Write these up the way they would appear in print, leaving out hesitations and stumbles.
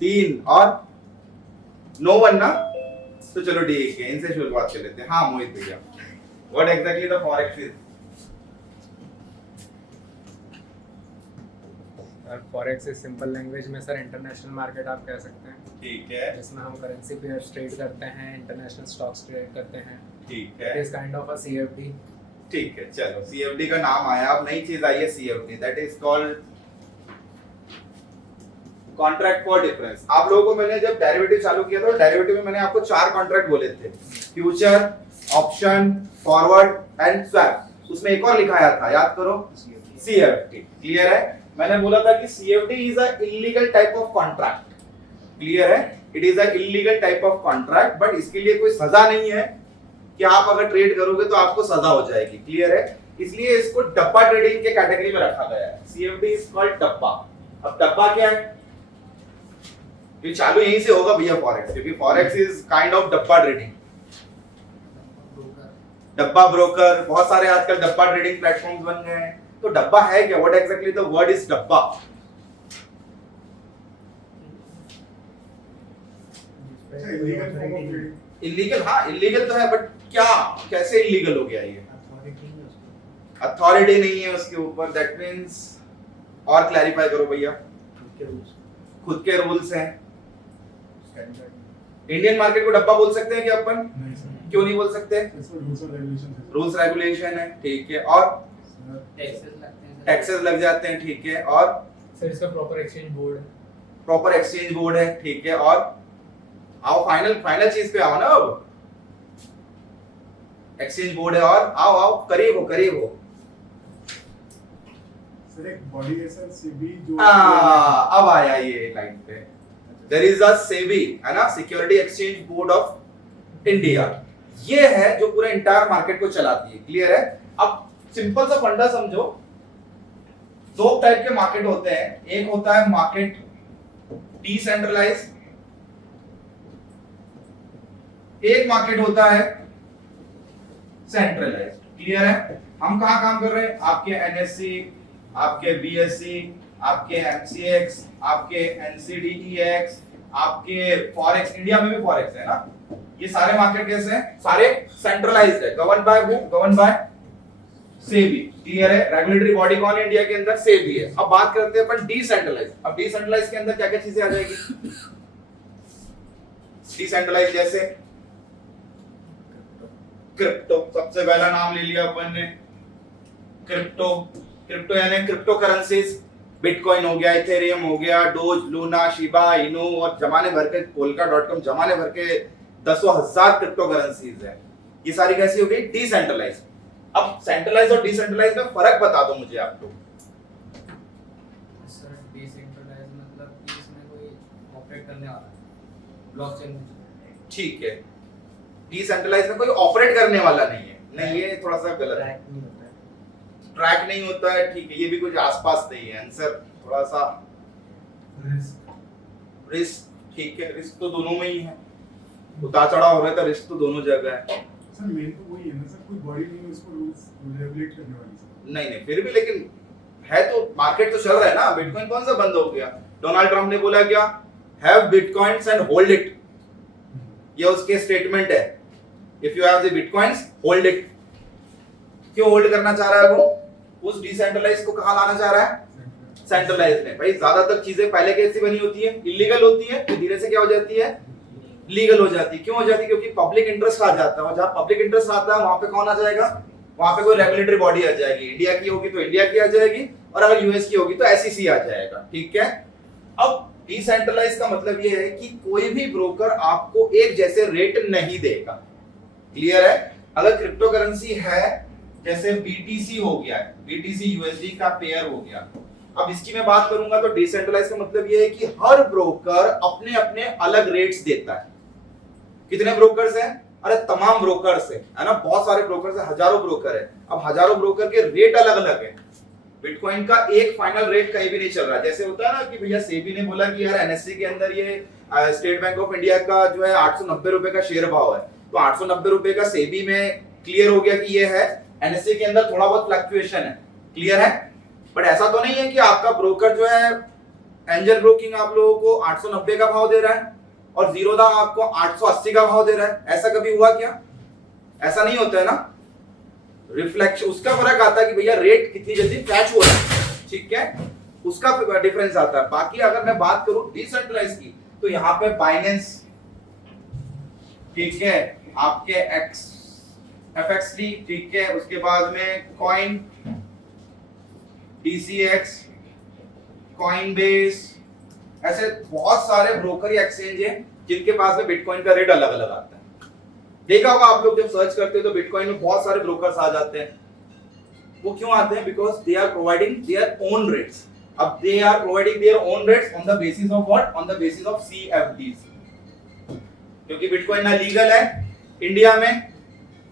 3 और no one ना, तो चलो ठीक है, इनसे शुरुआत कर लेते हैं। हाँ मोहित भैया, what exactly the forex is? Forex is simple language में सर इंटरनेशनल मार्केट आप कह सकते हैं, ठीक है, जिसमें हम करेंसी पेयर्स ट्रेड करते हैं, इंटरनेशनल स्टॉक्स ट्रेड करते हैं। ठीक इट है, is kind of a CFD. ठीक है। चलो सीएफडी का नाम आया, अब नई चीज आई है CFD, that is called contract for difference. आप लोगों को मैंने जब डेरिवेटिव चालू किया था, डेरिवेटिव में मैंने आपको 4 कॉन्ट्रैक्ट बोले थे, future, option, forward and swap. उसमें एक और लिखाया था, याद करो, सीएफडी। क्लियर है? मैंने बोला था कि CFD is a illegal type of contract. Clear है? It is a illegal type of contract, but इसके लिए कोई सजा नहीं है कि आप अगर ट्रेड करोगे तो आपको सजा हो जाएगी। क्लियर है? इसलिए इसको डब्बा ट्रेडिंग के कैटेगरी में रखा गया है। सीएफडी इज कॉल्ड डब्बा। अब डब्बा क्या है? ये चालू यहीं से होगा भैया फॉरेक्स, क्योंकि फॉरेक्स इज काइंड ऑफ डब्बा ट्रेडिंग। डब्बा ब्रोकर, बहुत सारे आजकल डब्बा ट्रेडिंग प्लेटफॉर्म्स बन गए हैं। तो डब्बा है क्या? What exactly the word is डब्बा? इलीगल, हाँ इलीगल तो है, बट क्या, कैसे इलीगल हो गया ये? अथॉरिटी नहीं है उसके ऊपर, दैट मींस, और क्लैरिफाई करो भैया। खुद के रूल्स हैं। इंडियन मार्केट को डब्बा बोल सकते हैं क्या अपन? क्यों नहीं बोल सकते? रूल्स रेगुलेशन है, ठीक है, और टैक्सेस लग जाते हैं, ठीक है, और सर इसका प्रॉपर एक्सचेंज बोर्ड है, ठीक है, और आओ फाइनल चीज पे आओ ना। अब एक्सचेंज बोर्ड है, और आओ करीब हो। सर एक बॉडी है सर, सेबी जो अब आया ये लाइन पे। देयर इज अ सेबी, है ना, security exchange board of India. ये है जो पूरे इंटायर मार्केट को चलाती है। क्लियर है? अब सिंपल सा फंडा समझो, 2 टाइप के मार्केट होते हैं। एक होता है मार्केट डिसेंट्रलाइज, एक मार्केट होता है सेंट्रलाइज। क्लियर है? हम कहां काम कर रहे हैं? आपके एनएससी, आपके बीएससी, आपके एमसीएक्स, आपके एनसीडीईएक्स, आपके फॉरेक्स, इंडिया में भी फॉरेक्स है ना। ये सारे मार्केट कैसे हैं? सारे सेंट्रलाइज्ड है। Govern by who? Govern by SEBI. Clear है? रेगुलेटरी बॉडी कौन है इंडिया के अंदर? सेबी है। अब बात करते हैं अपन डिसेंट्रलाइज। अब डिसेंट्रलाइज के अंदर क्या क्या चीजें आ जाएगी? डिसेंट्रलाइज जैसे क्रिप्टो, सबसे पहला नाम ले लिया अपन ने, क्रिप्टो यानी क्रिप्टो करेंसीज। बिटकॉइन हो गया, इथेरियम हो गया, डोज, लूना, शिबा इनू, और जमाने भर के polka.com, जमाने भर के दसों हजार क्रिप्टो करेंसीज है। ये सारी कैसी हो गई? डिसेंट्रलाइज। अब सेंट्रलाइज और डिसेंट्रलाइज में फर्क बता दो मुझे आप लोग। सर डिसेंट्रलाइज मतलब कि इसमें कोई ऑपरेट करने वाला है, ब्लॉकचेन में। ठीक है, डिसेंट्रलाइज में कोई ऑपरेट करने वाला नहीं है। नहीं, ये थोड़ा सा गलत है। ट्रैक नहीं होता है, ठीक है, ये भी कुछ आसपास नहीं है आंसर, थोड़ा सा रिस्क। ठीक है, रिस्क तो दोनों में ही है, उतार चढ़ाव हो रहा है तो रिस्क तो दोनों जगह है। सर मेन तो वही है ना सर, कोई बॉडी नहीं है उसको रूल्स रेगुलेट करने वाली सर। नहीं, फिर भी लेकिन है तो, मार्केट तो चल रहा है ना। बिटकॉइन कौन सा बंद हो गया? डोनाल्ड ट्रम्प ने बोला क्या? Have bitcoins and hold it. ये उसके स्टेटमेंट है, if you have the bitcoins hold it. क्यों होल्ड करना चाह रहा है वो? उस डिसेंट्रलाइज को कहां लाना चाह रहा है? सेंट्रलाइज में। भाई ज्यादातर चीजें पहले कैसी बनी होती है? इलीगल होती है, तो धीरे से क्या हो जाती है? लीगल हो जाती है। क्यों हो जाती है? क्योंकि पब्लिक इंटरेस्ट आ जाता है, और जहां पब्लिक इंटरेस्ट आता है वहां पे कौन आ जाएगा? वहां पे कोई रेगुलेटरी बॉडी आ जाएगी। इंडिया की होगी तो इंडिया की आ जाएगी, और अगर यूएस की होगी तो एसईसी आ जाएगा। ठीक है? अब डिसेंट्रलाइज का मतलब ये है कि कोई भी ब्रोकर आपको एक जैसे रेट नहीं देगा। क्लियर है? अगर क्रिप्टो करेंसी है, जैसे बीटीसी हो गया, बीटीसी यूएसडी का पेयर हो गया। अब इसकी मैं बात करूंगा तो डिसेंट्रलाइज का मतलब ये है कि हर ब्रोकर अपने अपने अलग रेट्स देता है। कितने ब्रोकर्स हैं? अरे तमाम ब्रोकर्स है ना, बहुत सारे ब्रोकर्स है, हजारों ब्रोकर है। अब हजारों ब्रोकर के रेट अलग अलग है। बिटकॉइन का एक फाइनल रेट कहीं भी नहीं चल रहा। जैसे होता है ना कि भैया सेबी ने बोला कि यार एनएससी के अंदर ये स्टेट बैंक ऑफ इंडिया का जो है 890 रुपए का शेयर भाव है, तो 890 रुपए का सेबी में क्लियर हो गया कि ये है। एनएससी के अंदर थोड़ा बहुत फ्लक्चुएशन है, क्लियर है, बट ऐसा तो नहीं है कि आपका ब्रोकर जो है एंजल ब्रोकिंग आप लोगों को 890 का भाव दे रहा है और जीरोधा आपको 880 का भाव दे रहा है, ऐसा कभी हुआ क्या? ऐसा नहीं होता है ना। रिफ्लेक्शन उसका फर्क आता है कि भैया रेट कितनी जल्दी फैच हो रहा है, ठीक है, उसका डिफरेंस आता है। बाकी अगर मैं बात करूं डिसेंट्रलाइज की, तो यहां पे बाइनेंस, ठीक है, आपके FXT, ठीक है, उसके बाद में कॉइन, DCX, कॉइनबेस, ऐसे बहुत सारे ब्रोकर या एक्सचेंज है जिनके पास में बिटकॉइन का रेट अलग अलग आता है। देखा होगा आप लोग जब सर्च करते हो तो बिटकॉइन में बहुत सारे ब्रोकर्स आ जाते हैं। वो क्यों आते हैं? Because they are providing their own rates. अब they are providing their own rates on the basis of what? On the basis of CFDs, क्योंकि बिटकॉइन ना लीगल है इंडिया में,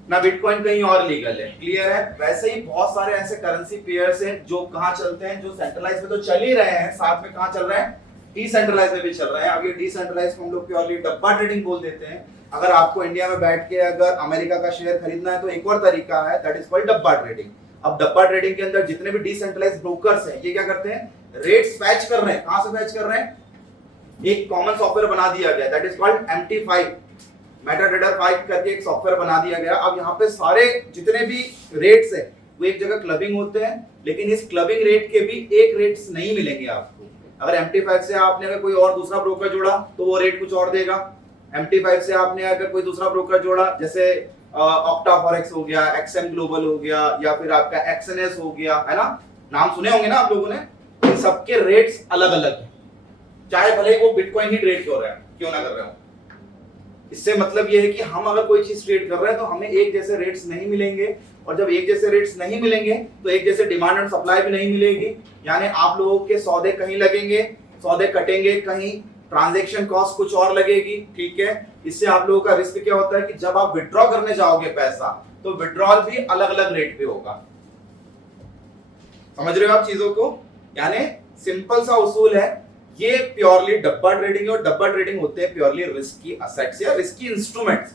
ना बिटकॉइन कहीं और लीगल है। क्लियर है? वैसे ही बहुत सारे ऐसे करेंसी पेयर्स हैं जो कहां चलते हैं, जो सेंट्रलाइज में तो चल ही रहे हैं, साथ में कहां चल रहे हैं? डिसेंट्रलाइज में भी चल रहे हैं। अब ये डिसेंट्रलाइज को हम लोग प्योरली डब्बा ट्रेडिंग बोल देते हैं। अगर आपको इंडिया में बैठ के अगर अमेरिका का शेयर खरीदना है तो एक और तरीका है, दैट इज कॉल्ड डब्बा ट्रेडिंग। अब डब्बा ट्रेडिंग के अंदर जितने भी डिसेंट्रलाइज ब्रोकर्स हैं, ये क्या करते हैं? रेट्स फैच कर रहे हैं। कहां से फैच कर रहे हैं? एक कॉमन सॉफ्टवेयर बना दिया गया, that is called MT5, MetaTrader 5 करके एक सॉफ्टवेयर बना दिया गया। अब यहाँ पे सारे जितने भी रेट्स हैं वो एक जगह क्लबिंग होते हैं, लेकिन इस क्लबिंग रेट के भी एक रेट्स नहीं मिलेंगे आपको। अगर MT5 से आपने अगर कोई और दूसरा ब्रोकर जोड़ा तो वो रेट कुछ और देगा। MT5 से आपने अगर कोई दूसरा ब्रोकर जोड़ा, जैसे ऑक्टा फॉरेक्स हो गया, XM ग्लोबल हो गया, या फिर आपका XNS हो गया, है ना, नाम सुने होंगे ना आप लोगों ने। इन सबके रेट्स अलग अलग हैं, चाहे भले ही वो बिटकॉइन ही ट्रेड क्यों ना कर रहे हो। इससे मतलब ये है कि हम अगर कोई चीज ट्रेड कर रहे हैं तो हमें एक जैसे रेट्स नहीं मिलेंगे, और जब एक जैसे रेट्स नहीं मिलेंगे तो एक जैसे डिमांड एंड सप्लाई भी नहीं मिलेगी। यानी आप लोगों के सौदे कहीं लगेंगे, सौदे कटेंगे कहीं, ट्रांजैक्शन कॉस्ट कुछ और लगेगी, ठीक है। इससे आप लोगों का रिस्क क्या होता है कि जब आप विड्रॉ करने जाओगे पैसा, तो विड्रॉल भी अलग अलग रेट पे होगा। समझ रहे हो आप चीजों को? यानी सिंपल सा उसूल है, ये प्योरली डब्बा ट्रेडिंग है, और डब्बा ट्रेडिंग होते हैं प्योरली रिस्की असेट्स या रिस्की इंस्ट्रूमेंट्स,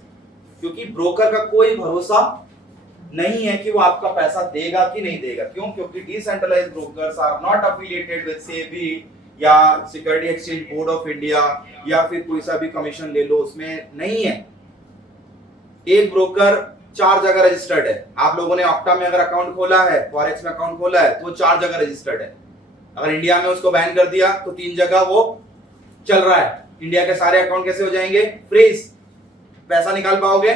क्योंकि ब्रोकर का कोई भरोसा नहीं है कि वो आपका पैसा देगा कि नहीं देगा। क्यों? क्योंकि decentralized brokers are not affiliated with SEBI या security exchange board of India, या फिर कोई सा भी कमीशन ले लो, उसमें नहीं है। एक ब्रोकर 4 जगह रजिस्टर्ड है। आप लोगों ने ऑक्टा में अगर अकाउंट खोला है, फॉरेक्स में अकाउंट खोला है, तो 4 जगह रजिस्टर्ड है। अगर इंडिया में उसको बैन कर दिया तो 3 जगह वो चल रहा है। इंडिया के सारे अकाउंट कैसे हो जाएंगे? फ्रीज। पैसा निकाल पाओगे?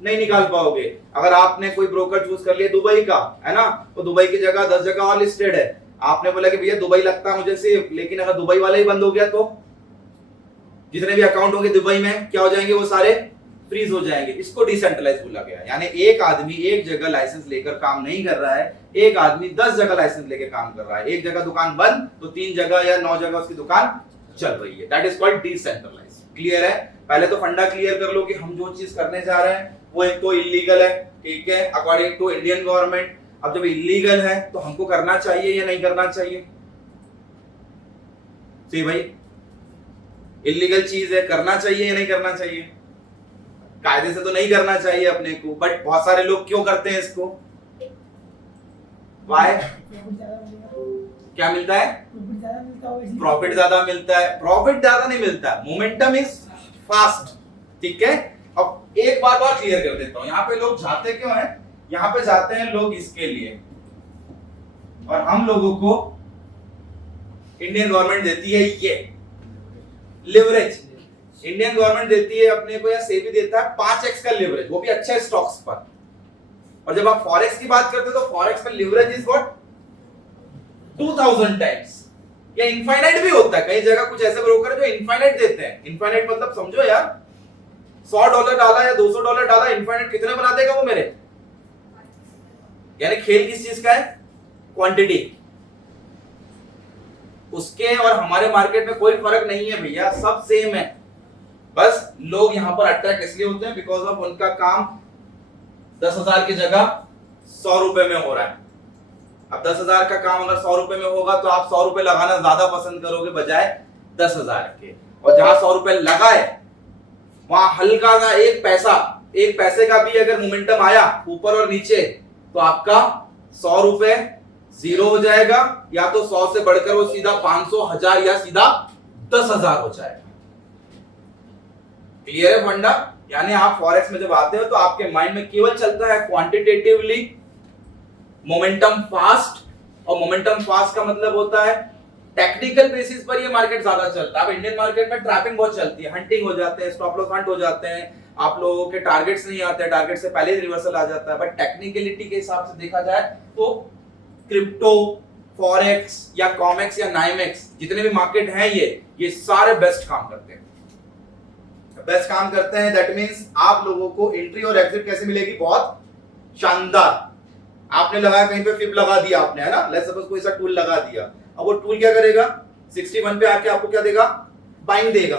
नहीं निकाल पाओगे। अगर आपने कोई ब्रोकर चूज कर लिया दुबई का, है ना, तो दुबई की जगह 10 जगह और लिस्टेड है। आपने बोला कि भैया दुबई लगता है मुझे सेफ, लेकिन अगर दुबई वाला ही बंद हो गया तो जितने भी अकाउंट होंगे दुबई में क्या हो जाएंगे? वो सारे फ्रीज हो जाएंगे। इसको डिसेंट्रलाइज बोला गया। यानी एक आदमी एक जगह लाइसेंस लेकर काम नहीं कर रहा है, एक आदमी 10 जगह लाइसेंस लेकर काम कर रहा है। एक जगह दुकान बंद तो 3 जगह या 9 जगह उसकी दुकान चल रही है। That is called decentralise. Clear है? पहले तो फंडा क्लियर कर लो कि हम जो चीज करने जा रहे हैं वो एक तो इलीगल है, ठीक है, अकॉर्डिंग टू इंडियन गवर्नमेंट। अब जब इलीगल है तो हमको करना चाहिए या नहीं करना चाहिए? सी भाई, इलीगल चीज है, करना चाहिए या नहीं करना चाहिए? कायदे से तो नहीं करना चाहिए अपने को, बट बहुत सारे लोग क्यों करते हैं इसको? वाई? क्या मिलता है? प्रॉफिट ज्यादा मिलता है। प्रॉफिट ज्यादा नहीं मिलता, मोमेंटम इज फास्ट, ठीक है। अब एक बात और क्लियर कर देता हूं, यहाँ पे लोग जाते क्यों हैं? यहाँ पे जाते हैं लोग इसके लिए, और हम लोगों को इंडियन गवर्नमेंट देती है ये लिवरेज। इंडियन गवर्नमेंट देती है अपने को, या सेबी देता है 5x का लिवरेज, वो भी अच्छे स्टॉक्स पर। और जब आप फॉरेक्स की बात करते हो तो फॉरेक्स में लिवरेज इज व्हाट? 2000 टाइम्स, या इनफाइनाइट भी होता है। कई जगह कुछ ऐसे ब्रोकर है जो इनफाइनाइट देते हैं। इनफाइनाइट मतलब समझो यार, $100 डाला या $200 डाला, इनफाइनाइट कितने बना देगा वो मेरे? यानी खेल किस चीज का है? क्वांटिटी। उसके और हमारे मार्केट में कोई फर्क नहीं है भैया, सब सेम है। बस लोग यहां पर अट्रैक्ट इसलिए होते हैं बिकॉज ऑफ उनका काम 10,000 की जगह 100 रुपए में हो रहा है। अब 10,000 का काम अगर 100 रुपए में होगा तो आप 100 रुपए लगाना ज्यादा पसंद करोगे बजाय 10,000 के। और जहां 100 रुपए लगाए वहां हल्का सा एक पैसे का भी अगर मोमेंटम आया ऊपर और नीचे, तो आपका 100 रुपए जीरो हो जाएगा, या तो 100 से बढ़कर वो सीधा 500, 1000 या सीधा 10,000 हो जाएगा। क्लियर है फंडा? यानी आप फॉरेक्स में जब आते हो तो आपके माइंड में केवल चलता है क्वांटिटेटिवली मोमेंटम फास्ट, और मोमेंटम फास्ट का मतलब होता है टेक्निकल बेसिस पर ये मार्केट ज्यादा चलता है। अब इंडियन मार्केट में ट्रैपिंग बहुत चलती है, हंटिंग हो जाते हैं, स्टॉप लॉस हंट हो जाते हैं, आप लोगों के टारगेट्स नहीं आते, टारगेट से पहले ही रिवर्सल आ जाता है। बट टेक्निकलिटी के हिसाब से देखा जाए तो क्रिप्टो, फॉरेक्स या कॉमेक्स या नाइमेक्स जितने भी मार्केट हैं ये सारे बेस्ट काम करते हैं, बेस्ट काम करते हैं। दैट मींस आप लोगों को एंट्री और एग्जिट कैसे मिलेगी? बहुत शानदार। आपने लगाया कहीं पे फिब लगा दिया आपने, है ना, लेट्स सपोज कोई सा टूल लगा दिया, अब वो टूल क्या करेगा? 61 पे आके आपको क्या देगा? बाइंग देगा।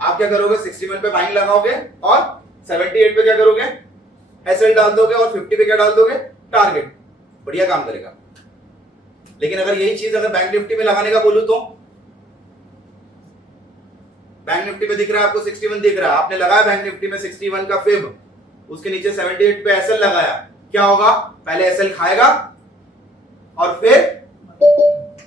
आप क्या करोगे? 61 पे बाइंग लगाओगे और 78 पे क्या करोगे? एसएल डाल दोगे और 50 पे क्या डाल दोगे? टारगेट। बढ़िया काम करेगा। लेकिन अगर यही चीज अगर बैंक निफ्टी में लगाने का बोलूं तो बैंक निफ्टी में दिख रहा है आपको 61 दिख रहा है, आपने लगाया बैंक निफ्टी में 61 का फिब, उसके नीचे 78 पे एसएल लगाया, क्या होगा? पहले एसएल खाएगा और फिर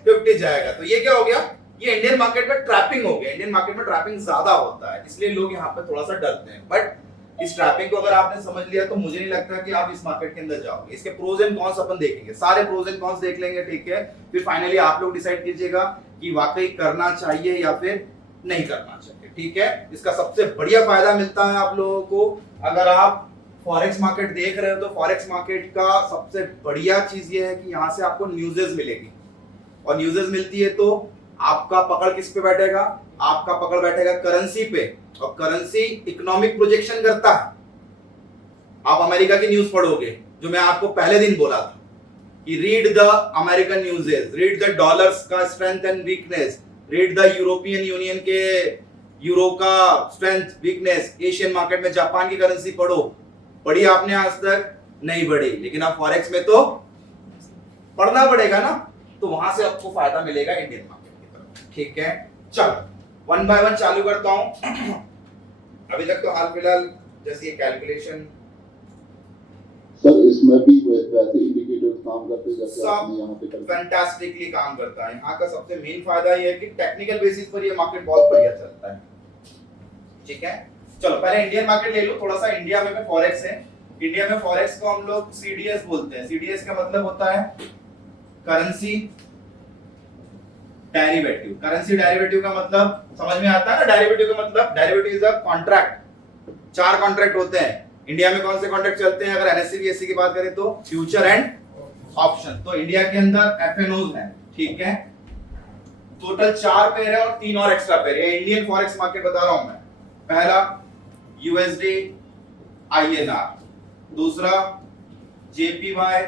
50 जाएगा। तो ये क्या हो गया? ये इंडियन मार्केट में ट्रैपिंग हो गया। इंडियन मार्केट में ट्रैपिंग ज्यादा होता है, इसलिए लोग यहाँ पे थोड़ा सा डरते हैं। बट इस ट्रैपिंग को अगर आपने समझ लिया तो मुझे नहीं लगता कि आप इस मार्केट के अंदर जाओगे। इसके प्रोज एंड कॉन्स अपन देखेंगे, सारे प्रोज एंड कॉन्स देख लेंगे, ठीक है। फिर फाइनली आप लोग डिसाइड कीजिएगा कि वाकई करना चाहिए या फिर नहीं करना चाहिए, ठीक है। इसका सबसे बढ़िया फायदा मिलता है आप लोगों को अगर आप फॉरेक्स मार्केट देख रहे हो तो फॉरेक्स मार्केट का सबसे बढ़िया चीज ये है कि यहाँ से आपको न्यूज़ेस मिलेगी, और न्यूज़ेस मिलती है तो आपका पकड़ किस पे बैठेगा? आपका पकड़ बैठेगा करेंसी पे, और करेंसी इकोनॉमिक प्रोजेक्शन करता है। आप अमेरिका की न्यूज पढ़ोगे, जो मैं आपको पहले दिन बोला था कि read the American newses, read the dollars का strength and weakness, read the European union के यूरो का स्ट्रेंथ वीकनेस, एशियन मार्केट में जापान की करेंसी पढ़ो। पढ़ी आपने आज तक? नहीं पढ़ी, लेकिन आप फॉरेक्स में तो पढ़ना पड़ेगा ना, तो वहां से आपको फायदा मिलेगा इंडियन मार्केट की तरफ, ठीक है। चलो वन बाय वन चालू करता हूं। अभी तक तो हाल फिलहाल जैसे ये कैलकुलेशन सर, इसमें भी वैसे इंडिकेटर्स काम करते हैं जैसे सब आपने यहाँ पे कर फैंटास्टिकली काम करता है। यहाँ का सबसे मेन फायदा ये है कि टेक्निकल बेसिस पर ये मार्केट बहुत बढ़िया चलता है, ठीक है। चलो पहले इंडियन मार्केट ले लो थोड़ा सा। इंडिया में फॉरेक्स है, इंडिया में फॉरेक्स को हम लोग सीडीएस बोलते हैं। सीडीएस का मतलब होता है करेंसी डेरिवेटिव। करेंसी डेरिवेटिव का मतलब समझ में आता है ना? डेरिवेटिव का मतलब, derivative is a contract. 4 contract होते हैं इंडिया में। कौन से कॉन्ट्रैक्ट चलते हैं? अगर एनएससी बीएससी की बात करें तो फ्यूचर एंड ऑप्शन। तो इंडिया के अंदर एफएनओज हैं, ठीक है। टोटल 4 पेयर है और 3 और एक्स्ट्रा पेयर है। इंडियन फॉरेक्स मार्केट बता रहा हूं मैं। पहला यूएसडी आईएनआर, दूसरा जेपीवाई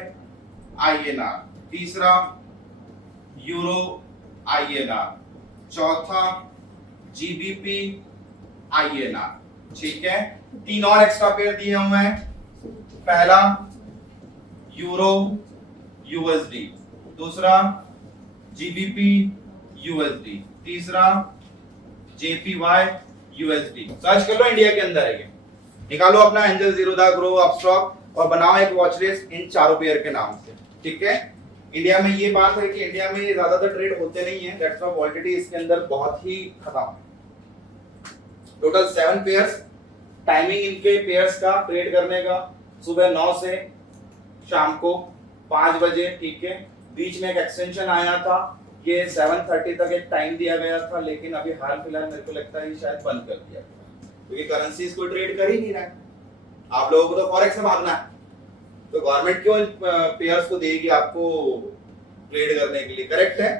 आईएनआर, तीसरा यूरो आईएनआर, चौथा जीबीपी आईएनआर, ठीक है। 3 और एक्स्ट्रा पेयर दिए हुए हैं। पहला यूरो यूएसडी, दूसरा जीबीपी यूएसडी, तीसरा जेपीवाई यूएसडी। सर्च कर लो, इंडिया के अंदर है ये। निकालो अपना एंजल, जीरोधा, ग्रो, अपस्टॉक और बनाओ एक वॉच लिस्ट इन चारों पेयर के नाम से, ठीक है। इंडिया में ये बात है कि इंडिया में ये ज्यादातर ट्रेड होते नहीं है, दैट्स व्हाई वॉलिटिलिटी इसके अंदर बहुत ही खत्म है। Total 7 pairs. टाइमिंग इनके पेयर्स का ट्रेड करने का सुबह 9 से शाम को 5 बजे, ठीक है। बीच में एक एक्सटेंशन आया था, ये 7:30 तक एक टाइम दिया गया था, लेकिन अभी हाल फिलहाल मेरे को लगता है ये शायद बंद कर दिया गया, क्योंकि करेंसीज को ट्रेड कर ही नहीं रहा है। आप लोगों को तो फॉरेक्स में भागना है, तो गवर्नमेंट क्यों पेयर्स को देगी आपको ट्रेड करने के लिए? करेक्ट है।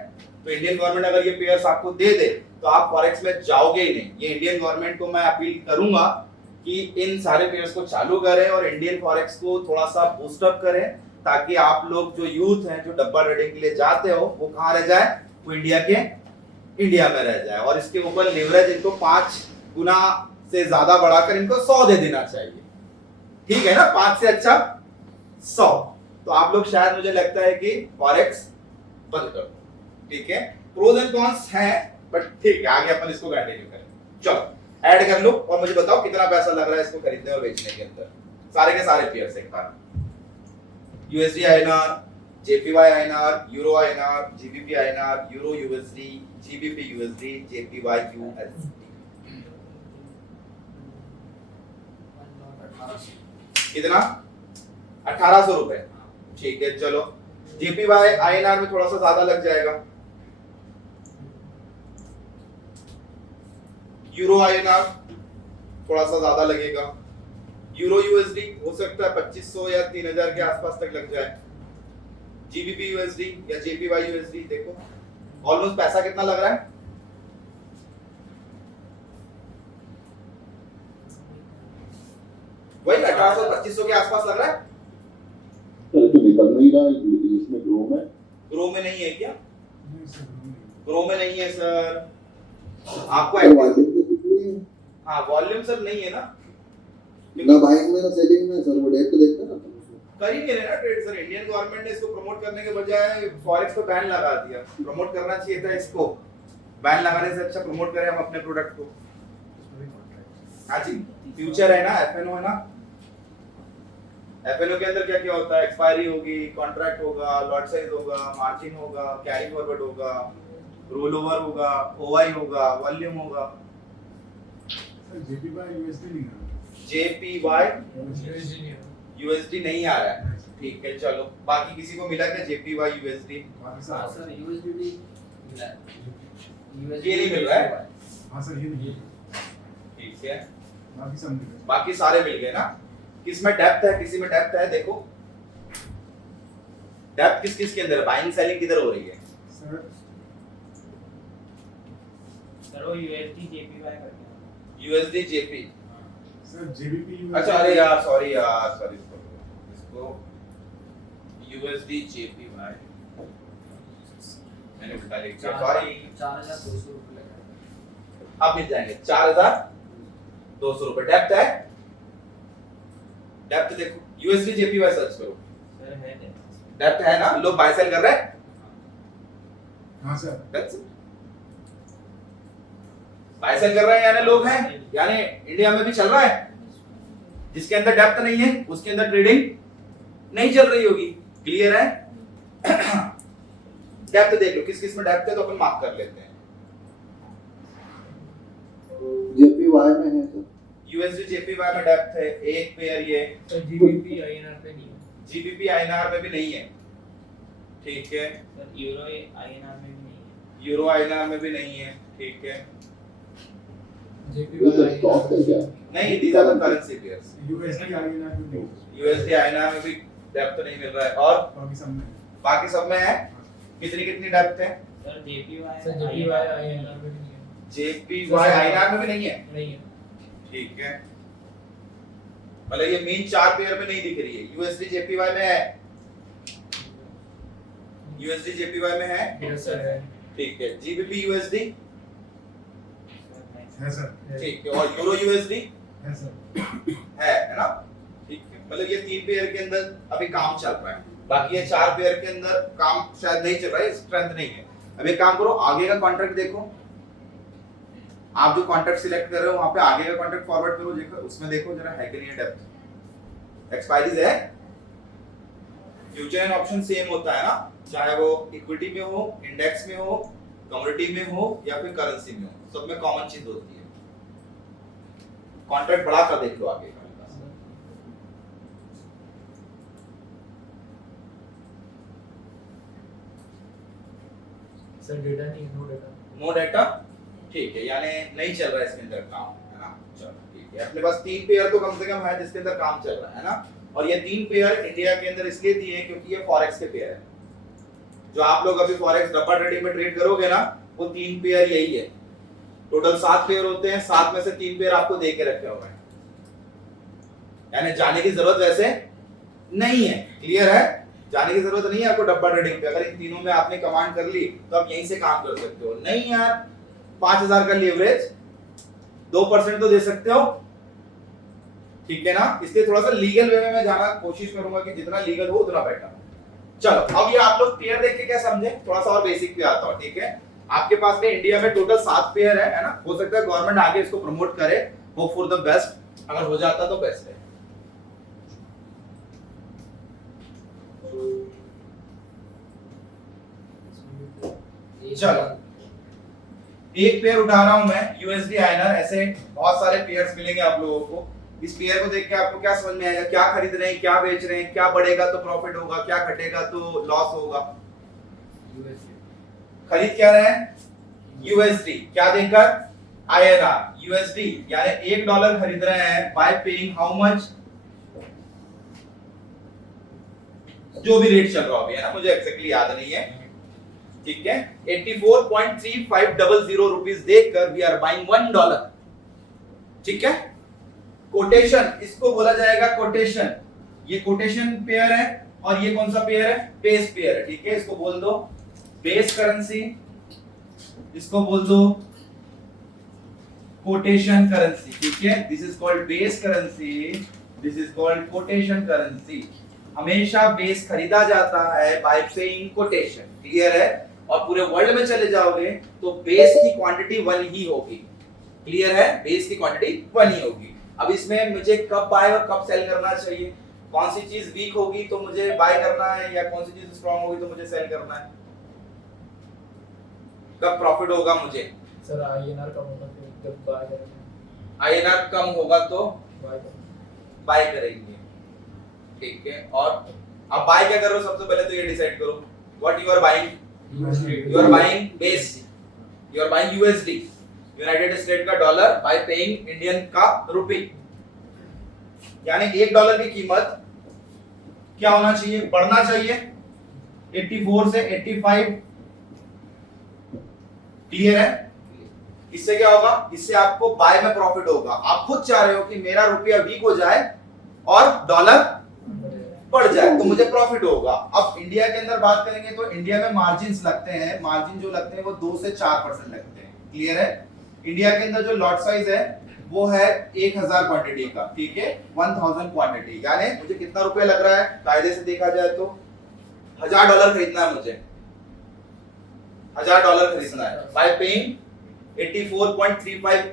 तो इंडियन गवर्नमेंट अगर ये पेयर्स आपको दे दे तो आप फॉरेक्स में जाओगे ही नहीं। ये इंडियन गवर्नमेंट को मैं अपील करूंगा कि इन सारे पेयर्स को चालू करें और इंडियन फॉरेक्स को थोड़ा सा बूस्ट अप करें, ताकि आप लोग जो यूथ हैं जो डब्बा ट्रेडिंग के लिए जाते हो वो कहाँ रह जाए? वो इंडिया में रह जाए। और इसके ऊपर लेवरेज इनको 5 गुना से ज्यादा बढ़ाकर इनको 100 दे देना चाहिए, ठीक है ना। 5 से अच्छा 100। तो आप लोग शायद, मुझे लगता है कि फॉरेक्स बंद कर दो, ठीक है। प्रोज एंड कॉन्स हैं, बट ठीक है, आगे अपन इसको कंटिन्यू करें। चलो ऐड कर लो और मुझे बताओ कितना पैसा लग रहा है इसको खरीदने और बेचने के अंदर, सारे के सारे पेयर्स एक बार। USD INR, JPY INR, Euro INR, GBP INR, Euro USD, GBP USD, JPY USD. 1,1800 कितना? 1800 रुपए। ठीक है, चलो JPY INR में थोड़ा सा ज्यादा लग जाएगा। यूरो INR थोड़ा सा ज्यादा लगेगा। यूरो USD हो सकता है 2500 या 3000 के आसपास तक लग जाए। GBP USD या JPY USD देखो ऑलमोस्ट पैसा कितना लग रहा है? वही 1800-2500 के आसपास लग रहा है। अरे तो निकल नहीं रहा है, इसमें ग्रो में ग्रो में नहीं है क्या? नहीं सर, नहीं। ग्रो में नहीं है सर। आपको सर वॉल्यूम तो कुछ नहीं है हाँ वॉल्यूम सर नहीं है ना, ना बाइंग में ना सेलिंग में सर, वो डेट तो देखते हैं ना अपन उसमें। कर ही नहीं रहे ना ट्रेड सर। इंडियन गवर्नमेंट ने इसको प्रमोट करने के बजाय फॉरेक्स पे बैन लगा दिया। प्रमोट करना चाहिए था इसको, बैन लगाने से अच्छा प्रमोट करें हम अपने प्रोडक्ट को। हाँ जी, फ्यूचर है ना, एफएनओ है ना। एफएनओ के अंदर क्या क्या होता है? एक्सपायरी होगी, कॉन्ट्रैक्ट होगा, लॉट साइज होगा, मार्जिन होगा, कैरी फॉरवर्ड होगा, रोल ओवर होगा, ओआई होगा, वॉल्यूम होगा। सर JPY USD नहीं आ रहा। जेपीवाई USD यूएसडी नहीं आ रहा है। ठीक है चलो, बाकी किसी को मिला क्या जेपीवाई यूएसडी? बाकी हाँ सब सर USDT मिला है। ये नहीं मिल रहा है? हाँ सर, ये नहीं। ठीक है, बाकी सब मिल गए। बाकी सारे मिल गए ना। किसमें डेप्थ है, किसी में डेप्थ है? देखो डेप्थ किस किस के अंदर है, बाइंग सेलिंग किधर हो रही है? सर सर वो USD JPY करके यूएसडी जेपी। सर JBP अच्छा अरे यार सॉरी यार, सॉरी इसको यूएसडी जेपीवाई मैंने उल्टा लिख दिया, सॉरी। 4,200 रुपये लगा है। अब मिल जाएंगे 4200 रुपए। डेप्थ है, डेप्थ देखो यूएसडी जेपीवाई सर्च करो, सर है क्या? डेप्थ है ना। लोग बाय सेल कर रहे हैं। हाँ sir. That's it. Bye cell कर रहे हैं यानी लोग हैं, यानी इंडिया में भी चल रहा है। जिसके अंदर डेप्थ नहीं है उसके अंदर ट्रेडिंग नहीं चल रही होगी। क्लियर है? डेप्थ देख लो, किस किस में डेप्थ है तो अपन मार्क कर लेते हैं। JPY में है सर। यूएसडी जेपीवाई में डेप्थ है एक पेयर, ये सर GBP INR पे नहीं है। जीबीपी आईएनआर में भी नहीं है। ठीक है, सर यूरो INR में भी नहीं है। यूरो आईएनआर में भी नहीं है। ठीक है, ये सर स्टॉक है क्या? नहीं these are the currency pairs. USD INR में नहीं। यूएसडी आईएनआर में भी डेप्थ नहीं मिल रहा है। और बाकी सब में। बाकी सब में है। कितनी कितनी डेप्थ है? Sir JPY sir JPY INR में भी नहीं है। जेपीवाई आईएनआर में भी नहीं है। नहीं है। ठीक है, मतलब ये मेन चार पेयर में नहीं दिख रही है। यूएसडी जेपीवाई में है, यूएसडी जेपीवाई में है। यस सर है। ठीक है, जीबीपी यूएसडी है सर। ठीक है, और यूरो यूएसडी है सर। है ना। ठीक है, मतलब ये तीन पेयर के अंदर अभी काम चल रहा है। बाकी ये चार पेयर के अंदर काम शायद नहीं चल रहा है, स्ट्रेंथ नहीं है। अब एक काम करो, आगे का कॉन्ट्रैक्ट देखो। आप जो कॉन्ट्रैक्ट सिलेक्ट कर रहे हो वहां पे आगे का कॉन्ट्रैक्ट फॉरवर्ड करो, देखो उसमें देखो जरा है कि नहीं है डेप्थ। एक्सपायरीज है। फ्यूचर एंड ऑप्शन सेम होता है ना, चाहे वो इक्विटी में हो, इंडेक्स में हो, कमोडिटी में हो या फिर करेंसी में हो, सब में कॉमन चीज होती है। कॉन्ट्रैक्ट बढ़ा कर देख लो आगे का। सर डेटा नहीं है, नो डेटा। No data. ठीक है, यानी नहीं चल रहा है इसके अंदर काम, है ना। चलो ठीक है, अपने पास तीन पेयर तो कम से कम है जिसके अंदर काम चल रहा है ना। और ये तीन पेयर इंडिया के अंदर इसलिए दिए हैं क्योंकि ये फॉरेक्स के पेयर है। जो आप लोग अभी फॉरेक्स डब्बा ट्रेडिंग में ट्रेड करोगे ना, वो तीन पेयर यही है। टोटल 7 पेयर होते हैं, 7 में से 3 पेयर आपको दे के रखे हुए हैं, यानी जाने की जरूरत वैसे नहीं है। क्लियर है? जाने की जरूरत नहीं है आपको डब्बा ट्रेडिंग पे। अगर इन तीनों में आपने कमांड कर ली तो आप यहीं से काम कर सकते हो। नहीं यार, 5000 का लीवरेज 2% तो दे सकते हो, ठीक है ना। इसलिए थोड़ा सा लीगल वे में मैं जाना कोशिश करूंगा कि जितना लीगल हो उतना बेटर। चलो अब ये आप लोग पेयर देख के क्या समझे, थोड़ा सा और बेसिक पे आता हूं। ठीक है, आपके पास में इंडिया में टोटल 7 पेयर है ना। हो सकता है गवर्नमेंट आगे इसको प्रमोट करे, होप फॉर द बेस्ट। अगर हो जाता तो बेस्ट है। चलो एक पेयर उठा रहा हूं मैं यूएसडी आईएनआर, ऐसे बहुत सारे पेयर्स मिलेंगे आप लोगों को। इस पेयर को देख के आपको क्या समझ में आएगा, क्या खरीद रहे हैं, क्या बेच रहे हैं, क्या बढ़ेगा तो प्रॉफिट होगा, क्या घटेगा तो लॉस होगा। खरीद क्या रहे हैं यूएसडी, क्या देकर आईएनआर यूएसडी, यानी $1 खरीद रहे हैं बाय पेइंग हाउ मच, जो भी रेट चल रहा है ना, मुझे एक्जेक्टली याद नहीं है, ठीक है। 84.3500 रुपीस देकर वी आर बाइंग $1, ठीक है। कोटेशन, इसको बोला जाएगा कोटेशन, ये कोटेशन पेयर है और ये कौन सा पेयर है, बेस पेयर है, ठीक है। इसको बोल दो बेस करेंसी, इसको बोल दो कोटेशन करेंसी, ठीक है। This is called base currency, this is called quotation currency. हमेशा बेस खरीदा जाता है बाय पेइंग कोटेशन, क्लियर है। और पूरे वर्ल्ड में चले जाओगे तो बेस की क्वांटिटी 1 ही होगी, क्लियर है, बेस की क्वांटिटी 1 ही होगी। अब इसमें मुझे कब बाय और कब सेल करना चाहिए, कौन सी चीज वीक होगी तो मुझे बाय करना है, या कौन सी चीज स्ट्रांग होगी तो मुझे सेल करना है, कब प्रॉफिट होगा मुझे। सर आईएनआर कम होगा तो जब बाय करेंगे, आईएनआर कम होगा तो बाय करेंगे, ठीक है। और अब बाय क्या कर रहे हो, सबसे पहले तो ये डिसाइड करो what you are buying. You are buying base, you are buying USD, United State का डॉलर बाय पेइंग इंडियन का रुपी, यानी $1 की कीमत क्या होना चाहिए, बढ़ना चाहिए 84 से 85, क्लियर है। इससे क्या होगा, इससे आपको बाय में प्रॉफिट होगा। आप खुद चाह रहे हो कि मेरा रुपया वीक हो जाए और डॉलर बढ़ जाए तो मुझे प्रॉफिट होगा। अब इंडिया के अंदर बात करेंगे तो इंडिया में मार्जिन्स लगते हैं, मार्जिन जो लगते हैं वो 2 से 4% लगते हैं, क्लियर है। इंडिया के अंदर जो लॉट साइज है वो है 1000 क्वांटिटी का, ठीक है, 1000 क्वांटिटी, यानी मुझे कितना रुपया लग रहा है, कायदे से देखा जाए तो $1000 खरीदना है मुझे, $1000 खरीदना है बाय पेइंग 84.35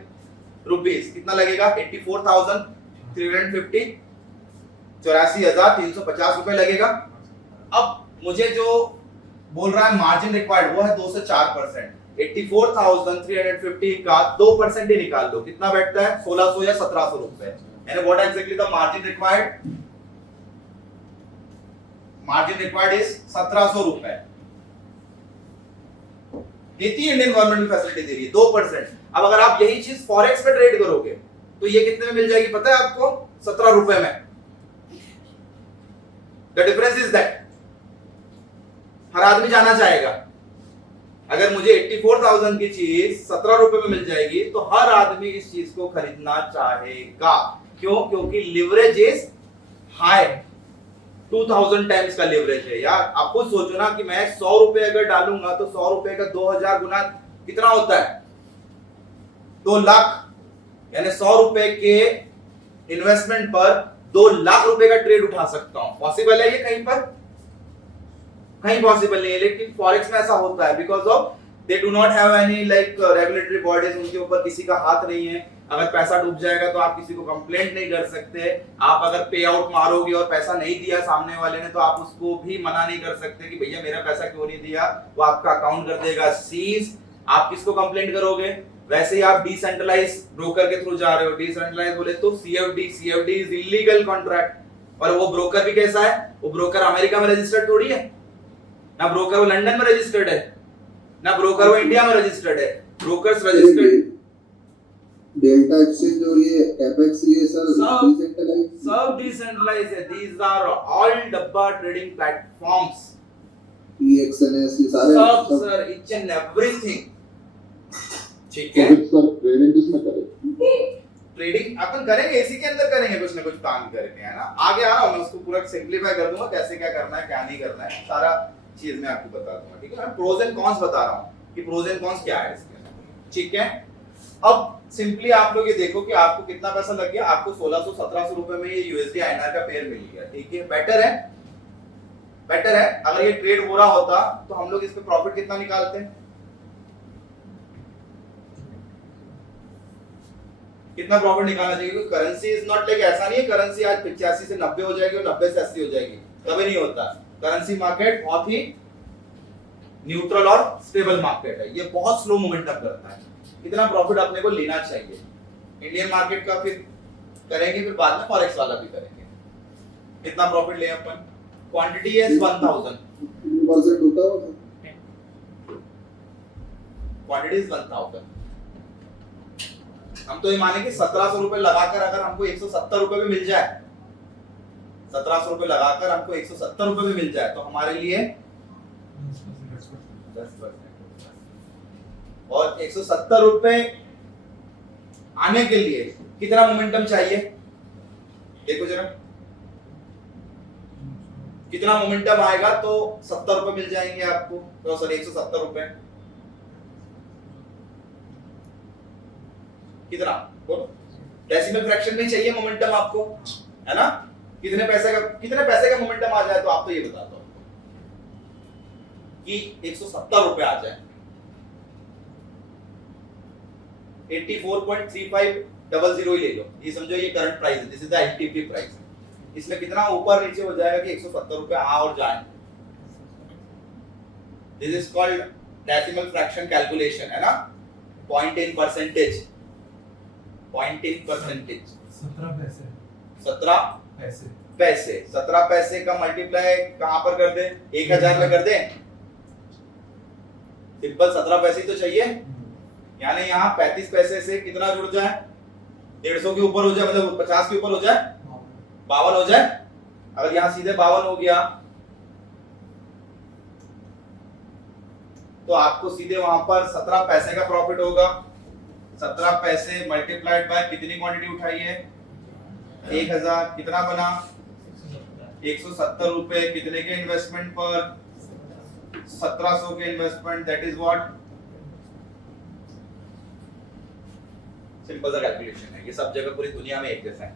रुपीस, कितना लगेगा 84,350, 84,350 रुपए लगेगा। अब मुझे जो बोल रहा है मार्जिन रिक्वायर्ड वो है 2 से 4%, 84,350 का 2% ही निकाल लो, कितना बैठता है 1600 या 1700 रुपए, यानी what exactly the margin required, margin required is 1700 रुपए देती है इंडियन गवर्नमेंट, फैसिलिटी दे रही है 2%। अब अगर आप यही चीज फॉरेक्स में ट्रेड करोगे तो ये कितने में मिल जाएगी पता है आपको, 17 रुपए में। The difference is that हर आदमी जाना चाहेगा, अगर मुझे 84,000 की चीज 17 रुपए में मिल जाएगी तो हर आदमी इस चीज को खरीदना चाहेगा, क्यों, क्योंकि लिवरेज इज हाई, 2000 टाइम्स का लिवरेज है। यार आप खुद सोचो ना कि मैं 100 रुपए अगर डालूंगा तो 100 रुपए का 2000 गुना कितना होता है, 2 लाख, यानी 100 रुपए के इन्वेस्टमेंट पर 2 लाख रुपए का ट्रेड उठा सकता हूं। पॉसिबल है ये कहीं पर, कहीं पॉसिबल नहीं है, लेकिन फॉरेक्स में ऐसा होता है because of they do not have any like regulatory bodies, उनके ऊपर किसी का हाथ नहीं है। अगर पैसा डूब जाएगा तो आप किसी को कंप्लेंट नहीं कर सकते, आप अगर पे आउट मारोगे और पैसा नहीं दिया सामने वाले ने तो आप उसको भी मना नहीं कर सकते कि भैया मेरा पैसा क्यों नहीं दिया, वो आपका अकाउंट कर देगा सीज। आप किसको कंप्लेंट करोगे, वैसे ही आप डिसेंट्रलाइज ब्रोकर के थ्रू जा रहे हो, डिसेंट्रलाइज बोले तो सीएफडी इज इलीगल कॉन्ट्रैक्ट, और वो ब्रोकर भी कैसा है, वो ब्रोकर अमेरिका में रजिस्टर्ड थोड़ी है ना, ब्रोकर वो लंदन में रजिस्टर्ड है ना, ब्रोकर वो इंडिया में रजिस्टर्ड है, ब्रोकर्स रजिस्टर्ड डेल्टा एक्सचेंज और ये एपेक्स ये सब डिसेंट्रलाइज है। दीज आर ऑल डब्बा ट्रेडिंग प्लेटफॉर्म्स, EXNS ये सारे सब सर ईच एंड एवरीथिंग, ठीक है। सर ट्रेडिंग किसमें करें, ट्रेडिंग अपन करेंगे इसी के अंदर करेंगे, कुछ ना कुछ काम करके, है ना। आगे आ रहा हूं मैं, उसको पूरा सिंपलीफाई कर दूंगा, कैसे क्या करना है क्या नहीं करना है, सारा चीज मैं आपको बता दूंगा, ठीक है। मैं प्रोज एंड कॉन्स बता रहा हूं कि प्रोज एंड कॉन्स क्या है इसके, ठीक है। अब सिंपली आप लोग ये देखो कि आपको कितना पैसा लग गया, आपको 1600-1700 रुपए में ये यूएसडी आईएनआर का पेयर मिल गया, ठीक है। बेटर है, बेटर है। अगर ये ट्रेड हो रहा होता तो हम लोग इस पे प्रॉफिट कितना निकालते हैं, कितना प्रॉफिट निकालना चाहिए, क्योंकि करेंसी इज नॉट लाइक, ऐसा नहीं है करेंसी आज 85 से 90 हो जाएगी और 90 से 80 हो जाएगी, कभी नहीं होता। करेंसी मार्केट बहुत ही न्यूट्रल और स्टेबल मार्केट है, ये बहुत स्लो मोमेंटम करता है। कितना प्रॉफिट अपने को लेना चाहिए इंडियन मार्केट का, फिर करेंगे, फिर बाद में फॉरेक्स वाला भी करेंगे। कितना प्रॉफिट ले अपन? क्वांटिटी है 1000, 2% होता होगा। Quantity is 1000। हम तो ये माने कि 1700 रुपए लगाकर अगर हमको 170 रुपए भी मिल जाए, 1700 रुपए लगाकर हमको 170 रुपए भी मिल जाए तो हमारे लिए 10%। और 170 रुपए आने के लिए कितना मोमेंटम चाहिए देखो जरा, कितना मोमेंटम आएगा तो 70 रुपए मिल जाएंगे आपको, तो सॉरी 170 रुपए कितना डेसिमल फ्रैक्शन में चाहिए मोमेंटम आपको, है ना? कितने पैसे का मोमेंटम आ जाए तो आप तो ये बता दो कि 170 रुपए आ जाए, 84.3500 ही ले लो, ये समझो ये करंट प्राइस है, this is the LTP price. इसमें कितना ऊपर नीचे हो जाएगा कि 170 रुपए आ और जाए, this is called decimal fraction calculation, है ना? पॉइंट इन परसेंटेज, 17 पैसे 17 पैसे 17 पैसे का मल्टीप्लाई कहां पर कर दे? 1000 में कर दे, सिंपल 17 पैसे ही तो चाहिए, यानी यहाँ 35 पैसे से कितना जुड़ जाए? 150 के ऊपर हो जाए, मतलब 50 के ऊपर हो जाए, 52 हो जाए। अगर यहाँ सीधे 52 हो गया तो आपको सीधे वहां पर 17 पैसे का प्रॉफिट होगा। 17 पैसे मल्टीप्लाइड बाय कितनी क्वांटिटी उठाई है? 1000, कितना बना? 170 रुपए, कितने के इन्वेस्टमेंट पर? 1700 के investment, that is what? Simple सा कैलकुलेशन है, ये सब जगह पूरी दुनिया में एक जैसा है,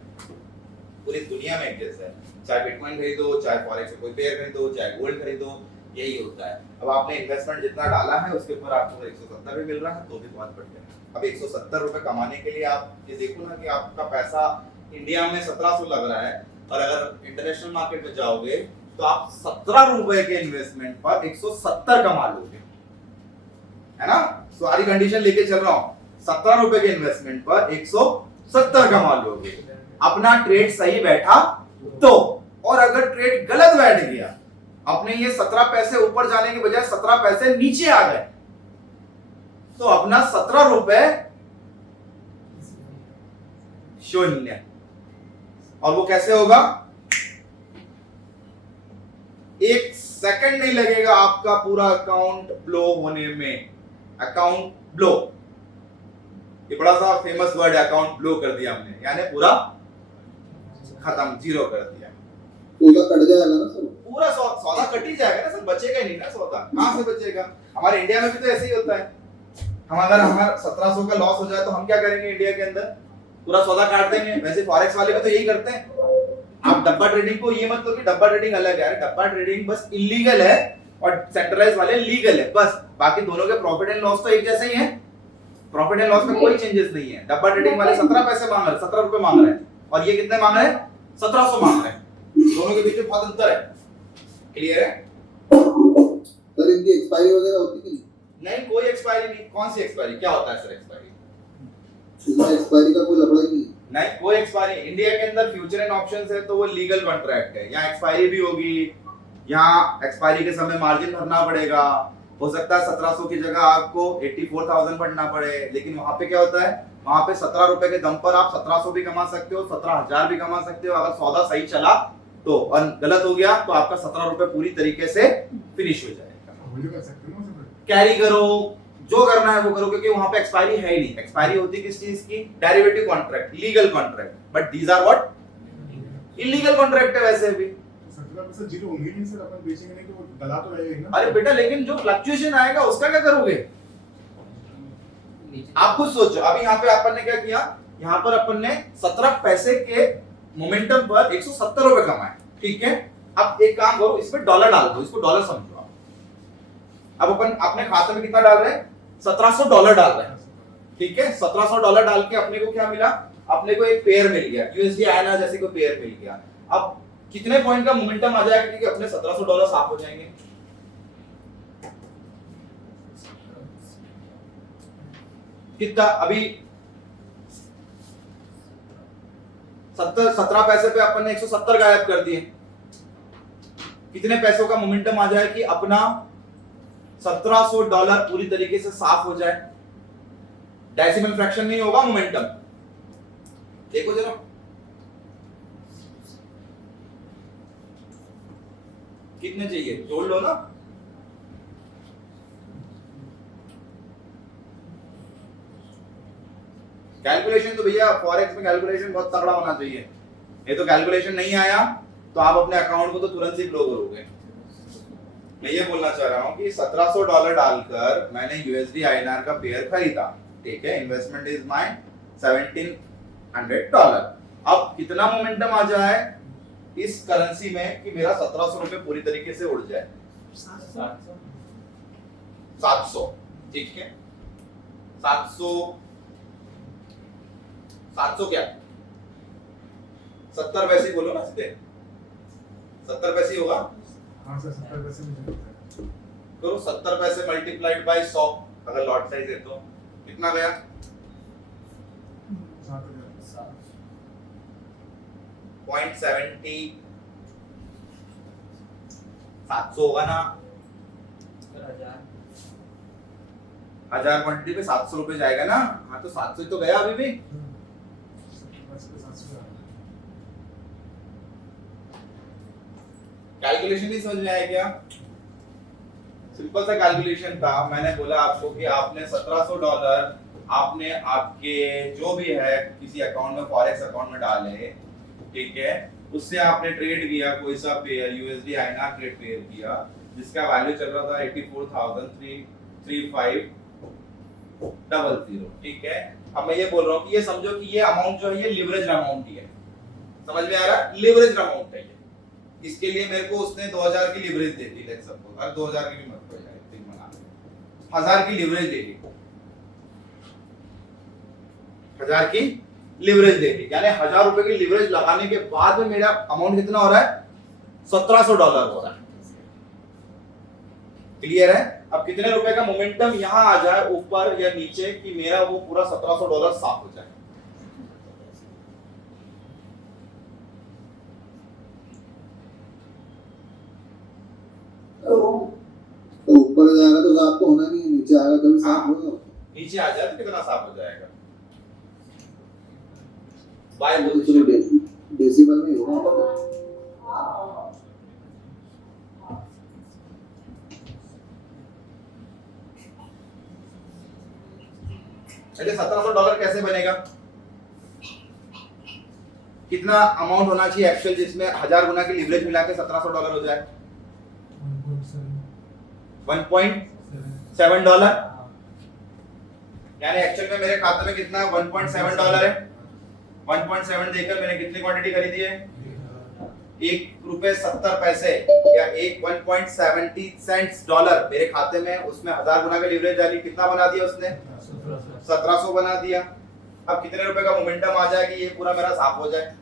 पूरी दुनिया में एक जैसा है, चाहे बिटकॉइन खरीदो, चाहे फॉरेक्स से कोई पेयर खरीदो, चाहे गोल्ड खरीदो, यही होता है। अब आपने इन्वेस्टमेंट जितना डाला है उसके ऊपर आपको 170 भी मिल रहा है तो भी बहुत बढ़िया। अब 170 रुपए कमाने के लिए आप ये देखो ना कि आपका पैसा इंडिया में 1700 लग रहा है, और अगर इंटरनेशनल मार्केट में जाओगे तो आप 17 रुपए के इन्वेस्टमेंट पर 170 कमा लोगे, है ना? सारी कंडीशन लेके चल रहा हूं, 17 रुपए के इन्वेस्टमेंट पर 170 कमा लोगे, अपना ट्रेड सही बैठा तो। और अगर ट्रेड गलत बैठ गया, अपने ये 17 पैसे ऊपर जाने के बजाय 17 पैसे नीचे आ गए, तो अपना 17 रुपए शून्य। और वो कैसे होगा? 1 सेकंड नहीं लगेगा आपका पूरा अकाउंट ब्लो होने में। अकाउंट ब्लो, ये बड़ा सा फेमस वर्ड है, अकाउंट ब्लो कर दिया हमने, यानी पूरा खत्म, जीरो कर दिया, पूरा कट जाएगा ना सर, पूरा सौदा कट ही जाएगा ना सर, बचेगा ही नहीं ना सौदा, कहां से बचेगा? हमारे इंडिया में भी तो ऐसे ही होता है, हम अगर हमारा 1700 का लॉस हो जाए तो हम क्या करेंगे? इंडिया के अंदर पूरा सौदा काट देंगे। वैसे फॉरेक्स वाले भी तो यही करते हैं। आप डब्बा ट्रेडिंग को ये मत लो कि डब्बा ट्रेडिंग अलग है, डब्बा ट्रेडिंग बस इलीगल है और सेंट्रलाइज वाले लीगल है, बस। बाकी दोनों के प्रॉफिट एंड लॉस तो एक जैसे ही है, प्रॉफिट एंड लॉस में कोई चेंजेस नहीं है। डब्बा ट्रेडिंग वाले 17 पैसे मांग रहे हैं, 17 रुपए मांग रहे हैं, और ये कितने मांग रहे हैं? 1700 मांग रहे हैं, दोनों के बीच में बहुत अंतर है। क्लियर है? सर इनकी एक्सपायरी वगैरह होती कि नहीं, कोई एक्सपायरी नहीं। कौन सी एक्सपायरी? क्या होता है सर एक्सपायरी? इसमें एक्सपायरी का कोई लफड़ा ही नहीं। नहीं, कोई एक्सपायरी। इंडिया के अंदर फ्यूचर एंड ऑप्शंस है तो वो लीगल कॉन्ट्रैक्ट है, यहाँ एक्सपायरी भी होगी, यहाँ एक्सपायरी के समय मार्जिन भरना पड़ेगा। हो सकता है 1700 की जगह आपको 84,000 भरना पड़े, लेकिन वहां पे क्या होता है? वहां पे 17 रुपए के दम पर आप 1700 भी कमा सकते हो, 17,000 भी कमा सकते हो, अगर सौदा सही चला तो। और गलत हो गया तो आपका 17 रुपए पूरी तरीके से फिनिश हो जाएगा। होल्ड कर सकते हो ना सर? कैरी करो, जो करना है वो करो, क्योंकि वहां पे एक्सपायरी है ही नहीं। एक्सपायरी होती किस चीज की? Derivative contract, legal contract, but these are what? Illegal contract है वैसे भी। 17% जीरो होंगे नहीं सर, अपन बेचेंगे नहीं तो वो दला तो रहेगा ही ना। अरे बेटा, लेकिन जो फ्लक्चुएशन आएगा उसका क्या करोगे? आप खुद सोचो। अभी यहाँ पे अपन ने क्या किया? यहाँ पर अपन ने 17 पैसे के मोमेंटम पर 170 रुपए कमाए, ठीक है? अब एक काम करो, इसमें डॉलर डाल दो, इसको डॉलर समझो आप। अब अपन अपने खाते में कितना डाल रहे हैं? 1700 डॉलर डाल रहे हैं, ठीक है? 1700 डॉलर डाल के अपने को क्या मिला? अपने को एक पेयर मिल गया, यूएसडी आयना जैसे कोई पेयर मिल गया। अब कितने पॉइंट का मोमेंटम आ जाएगा कि अपने 1700 डॉलर साफ हो जाएंगे? कितना अभी 17 पैसे पे अपन ने 170 गायब कर दिए। कितने पैसों का मोमेंटम आ जाए कि अपना $1700 पूरी तरीके से साफ हो जाए? डेसिमल फ्रैक्शन नहीं होगा मोमेंटम। देखो जरा, कितने चाहिए जोड़ लो ना। कैलकुलेशन तो भैया फॉरेक्स में कैलकुलेशन बहुत तगड़ा होना चाहिए। ये तो कैलकुलेशन नहीं आया तो आप अपने अकाउंट को तो तुरंत ही ब्लो करोगे। मैं ये बोलना चाह रहा हूं कि $1700 डालकर मैंने यूएसडी आईएनआर का पेयर खरीदा, ठीक है, इन्वेस्टमेंट इज माय $1700। अब कितना मोमेंटम आ जाए इस करेंसी में कि मेरा 1700 रुपए पूरी तरीके से उड़ जाए? 700, ठीक है। 700 क्या 70 पैसे ही बोलो ना सीधे, 70 पैसे ही होगा। हाँ सर 70 पैसे मुझे लगता है। तो 70 पैसे मल्टीप्लाइड बाय 100 अगर लॉट साइज है तो कितना गया? 7,000। 0.70 700 होगा ना। 1000 क्वांटिटी पे 700 रुपए जाएगा ना। हाँ तो 700 तो गया अभी भी। 70 पैसे पे 700 कैलकुलेशन नहीं समझ में आया क्या? सिंपल सा कैलकुलेशन था। मैंने बोला आपको कि आपने $1700 आपने आपके जो भी है किसी अकाउंट में, फॉरेक्स अकाउंट में डाले, ठीक है, उससे आपने ट्रेड किया कोई सा pair, USD INR trade pair किया जिसका वैल्यू चल रहा था 84,335.00, ठीक है। अब मैं ये बोल रहा हूँ कि ये समझो कि ये अमाउंट जो है ये लिवरेज अमाउंट ही है। समझ में आ रहा है? लिवरेज अमाउंट है ये। इसके लिए मेरे को उसने 2000 की leverage they the, let's suppose, अरे 2000 की भी मत हो जाए, 1000 की लिवरेज दे दी, 1000 की लिवरेज दे दी, यानी 1000 रुपए की लिवरेज लगाने के बाद में मेरा अमाउंट कितना हो रहा है? $1700 हो रहा है। क्लियर है? अब कितने रुपए का मोमेंटम यहां आ जाए ऊपर या नीचे कि मेरा वो पूरा $1700 साफ हो जाए? तो ऊपर जाएगा तो साफ तो होना नहीं है, नीचे आएगा तभी साफ होगा। नीचे आ जाए तो कितना साफ हो जाएगा? बाय तो पोजीशन डेसिमल में ही होगा। अच्छा, $1700 कैसे बनेगा? कितना अमाउंट होना चाहिए एक्चुअल जिसमें 1000 गुना की लिवरेज मिला के $1700 हो जाए? 1.7 यानी एक्चुअल में मेरे खाते में कितना $1.7 है। 1.7 देकर मैंने कितनी क्वांटिटी खरीदी है? $1.70 या 1.70 मेरे खाते में, उसमें 1000 गुना का लिवरेज डाली, कितना बना दिया उसने? 1700 बना दिया। अब कितने रुपए का मोमेंटम आ जाए कि ये पूरा मेरा साफ हो जाए?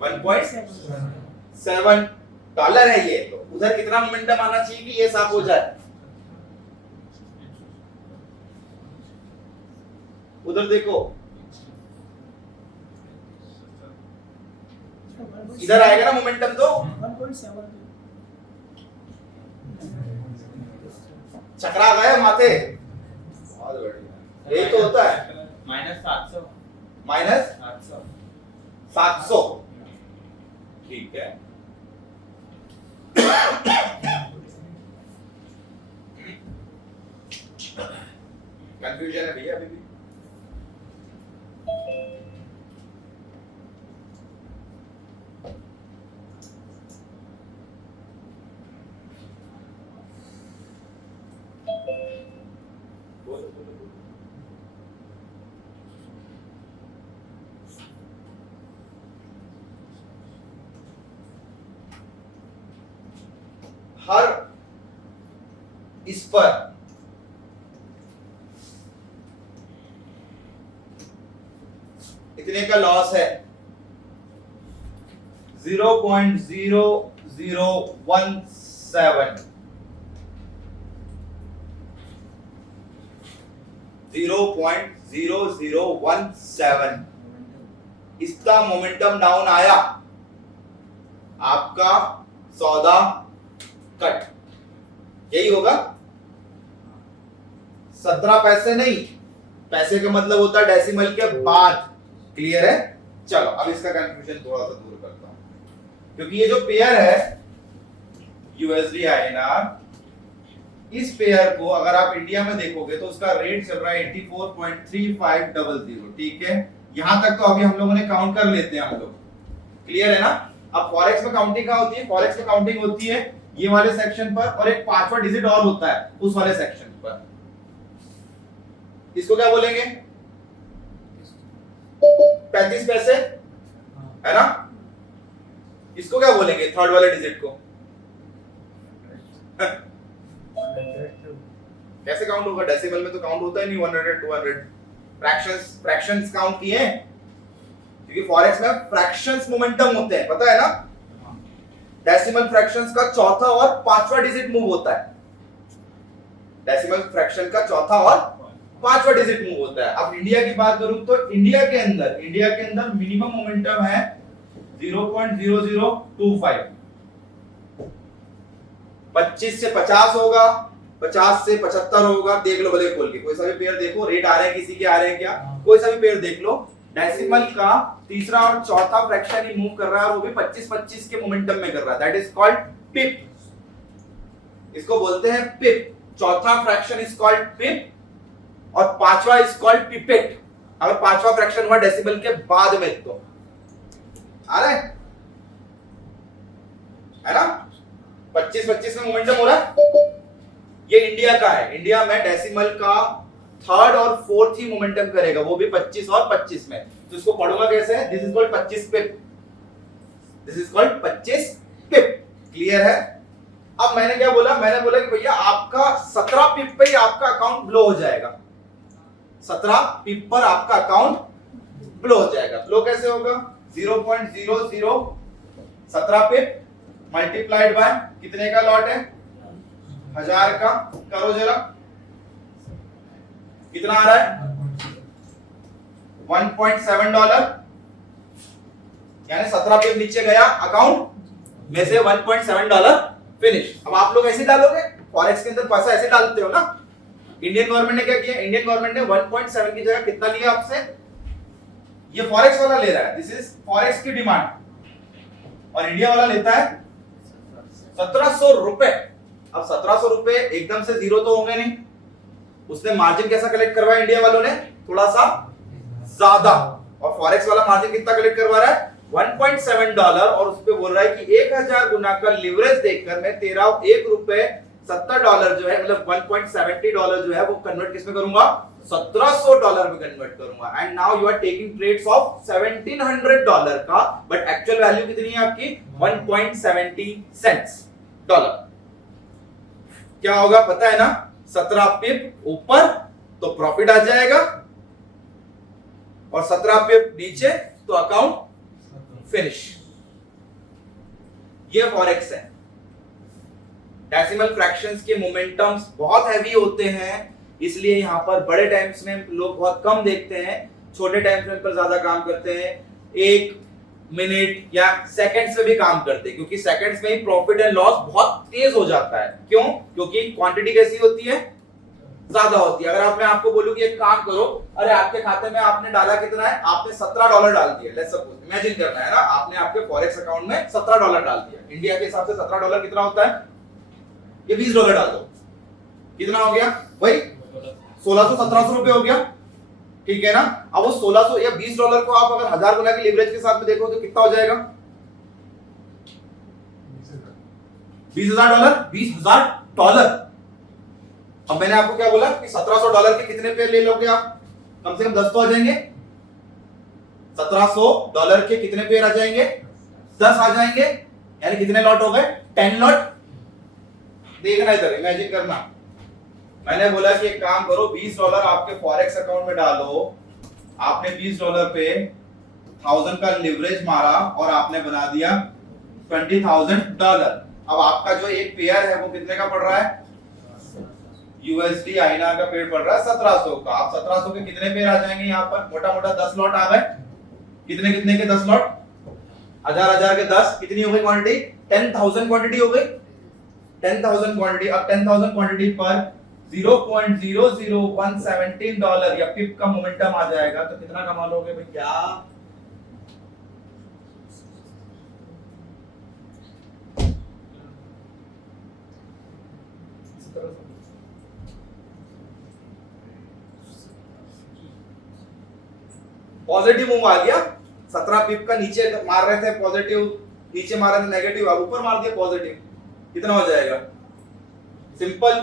1.7 है ये। तो उधर कितना मोमेंटम आना चाहिए कि ये साफ हो जाए? उधर देखो, इधर आएगा ना मोमेंटम तो। चकरा गए माथे। बहुत बढ़िया, यही तो होता है। -700 -700 ठीक है। कंफ्यूजन है भैया अभी भी? बोलो, बोलो, बोलो। हर इस पर इतने का लॉस है, 0.0017। 0.0017 इसका मोमेंटम डाउन आया, आपका सौदा कट, यही होगा। 17 पैसे नहीं, पैसे का मतलब होता है डेसिमल के बाद। क्लियर है? चलो अब इसका कंफ्यूजन थोड़ा सा दूर करता हूं, क्योंकि ये जो पेयर है यूएसडी आईएनआर, इस पेयर को अगर आप इंडिया में देखोगे तो उसका रेट चल रहा है 84.3500। ठीक है, यहां तक तो अभी हम लोगों ने काउंट कर लेते हैं हम लोग। क्लियर है ना? अब फॉरेक्स में काउंटिंग कहां होती है? फॉरेक्स में काउंटिंग होती है ये वाले सेक्शन पर, और एक पांचवा डिजिट और होता है उस वाले सेक्शन पर। इसको क्या बोलेंगे? 35 पैसे, है ना? इसको क्या बोलेंगे थर्ड वाले डिजिट को? कैसे काउंट होगा? डेसिमल में तो काउंट होता ही नहीं। 100, 200 फ्रैक्शंस काउंट किए हैं, क्योंकि फॉरेक्स में फ्रैक्शंस मोमेंटम होते हैं, पता है ना? डेसिमल फ्रैक्शंस का चौथा और पांचवा डिजिट मूव होता है। डेसिमल फ्रैक्शन का चौथा और पांचवा डिजिट मूव होता है। अब इंडिया की बात करूं तो इंडिया के अंदर मिनिमम मोमेंटम है 0.0025। 25 से 50 होगा, 50 से 75 होगा। देख लो भले खोल के, कोई सा भी पेयर देखो, रेट आ रहे हैं किसी के, आ रहे हैं क्या? कोई सा भी पेयर देख लो, डेसिमल का तीसरा और चौथा फ्रैक्शन ही मूव कर रहा है, और वो भी 25-25 के मोमेंटम में कर रहा है। दैट इज कॉल्ड पिप। इसको बोलते हैं पिप। चौथा फ्रैक्शन इज कॉल्ड पिप और पांचवा इज कॉल्ड पिपेट। अगर पांचवा फ्रैक्शन हुआ डेसिमल के बाद में तो आ रहा है ना? 25-25 में मोमेंटम हो रहा है। ये इंडिया का है। इंडिया में डेसिमल का थर्ड और फोर्थ ही मोमेंटम करेगा, वो भी 25 और 25 में। तो इसको पढ़ूंगा कैसे? This is called 25 pip. This is called 25 pip. Clear है? अब मैंने क्या बोला? मैंने बोला कि भैया आपका 17 पिप पे ही आपका अकाउंट ब्लो हो जाएगा। 17 पिप पर आपका अकाउंट ब्लो हो जाएगा। ब्लो कैसे होगा? 0.0017 पिप मल्टीप्लाइड बाय कितने का लॉट है? 1000 का। करो जरा, कितना आ रहा है? $1.7, यानी 17 पिप नीचे गया अकाउंट में से $1.7 फिनिश। अब आप लोग ऐसे डालोगे, फॉरेक्स के अंदर पैसा ऐसे डालते हो ना। इंडियन गवर्नमेंट ने क्या किया? इंडियन गवर्नमेंट ने 1.7 की जगह कितना लिया आपसे? ये फॉरेक्स वाला ले रहा है, दिस इज फॉरेक्स की डिमांड, और इंडिया वाला लेता है 1700 रुपए। अब 1700 रुपए एकदम से जीरो तो होंगे नहीं, उसने मार्जिन कैसा कलेक्ट करवाया इंडिया वालों ने? थोड़ा सा ज्यादा। और फॉरेक्स वाला मार्जिन कितना कलेक्ट करवा रहा है? $1.7, और उस पे बोल रहा है कि 1000 गुना का लिवरेज देकर मैं तेरा $1.70 जो है, मतलब $1.70 जो है वो कन्वर्ट किस में करूंगा? $1700 में कन्वर्ट करूंगा। And now you are taking trades of $1700 का, बट एक्चुअल वैल्यू कितनी है आपकी? $1.70। क्या होगा पता है ना? 17 पिप ऊपर तो प्रॉफिट आ जाएगा, और 17 पिप नीचे तो अकाउंट फिनिश। ये फॉरेक्स है। डेसिमल फ्रैक्शंस के मोमेंटम्स बहुत हैवी होते हैं, इसलिए यहां पर बड़े टाइम्स में लोग बहुत कम देखते हैं, छोटे टाइम्स में पर ज्यादा काम करते हैं। 1 मिनट या सेकंड्स में भी काम करते हैं, क्योंकि सेकंड्स में ही प्रॉफिट एंड लॉस बहुत तेज हो जाता है। क्यों? क्योंकि क्वांटिटी कैसी होती है? ज्यादा होती है। अगर मैं आपको बोलूं कि एक काम करो, अरे आपके खाते में आपने डाला कितना है? आपने $17 डाल दिया। लेट्स सपोज, इमेजिन करना है ना, आपने आपके फॉरेक्स अकाउंट में $17 डाल दिया। इंडिया के हिसाब से $17 कितना होता है? ये $20 डाल दो, कितना हो गया भाई? 1600-1700 रुपए हो गया। ठीक है ना? अब वो 1600 या $20 को आप अगर 1000 गुना की लिवरेज के साथ में देखो तो कितना हो जाएगा? $20,000। अब मैंने आपको क्या बोला कि $1700 के कितने पेयर ले लोगे आप? कम से कम 10 तो आ जाएंगे। $1700 के कितने पेयर आ जाएंगे? 10 आ जाएंगे, यानी कितने लॉट हो गए? 10 लॉट। देखना इधर, इमेजिन करना। मैंने बोला कि एक काम करो, $20 आपके फॉरेक्स अकाउंट में डालो। आपने $20 पे 1000 का लिवरेज मारा और आपने बना दिया $20,000। अब आपका जो एक पेयर है वो कितने का पड़ रहा है? यूएसडी आईएनआर का पेयर पड़ रहा है 1700 का। आप 1700 के कितने पेयर आ जाएंगे यहाँ पर? मोटा मोटा 10 लॉट आ गए। कितने कितने के 10 लॉट? 1000 के 10। कितनी हो गई क्वांटिटी? 10,000 क्वांटिटी हो गई। 10,000 क्वांटिटी। अब 10,000 क्वांटिटी पर $0.00117 या पिप का मोमेंटम आ जाएगा तो कितना कमा लोगे भैया? पॉजिटिव मूव आ गया। 17 पिप का नीचे मार रहे थे पॉजिटिव, नीचे मार रहे थे नेगेटिव, अब ऊपर मार दिया पॉजिटिव। कितना हो जाएगा? सिंपल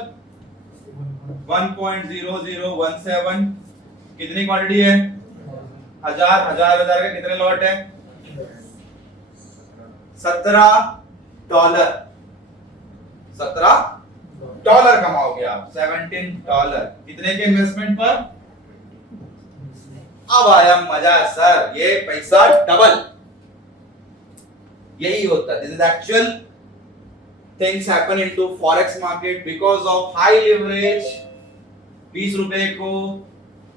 1.0017। कितनी क्वांटिटी है? 1000 के कितने लॉट है? $17। $17 कमाओगे आप। $17 कितने के इन्वेस्टमेंट पर? अब आया मजा सर, ये पैसा डबल। यही होता है। This is actual things happen into forex market because of high leverage. 20 रुपए को,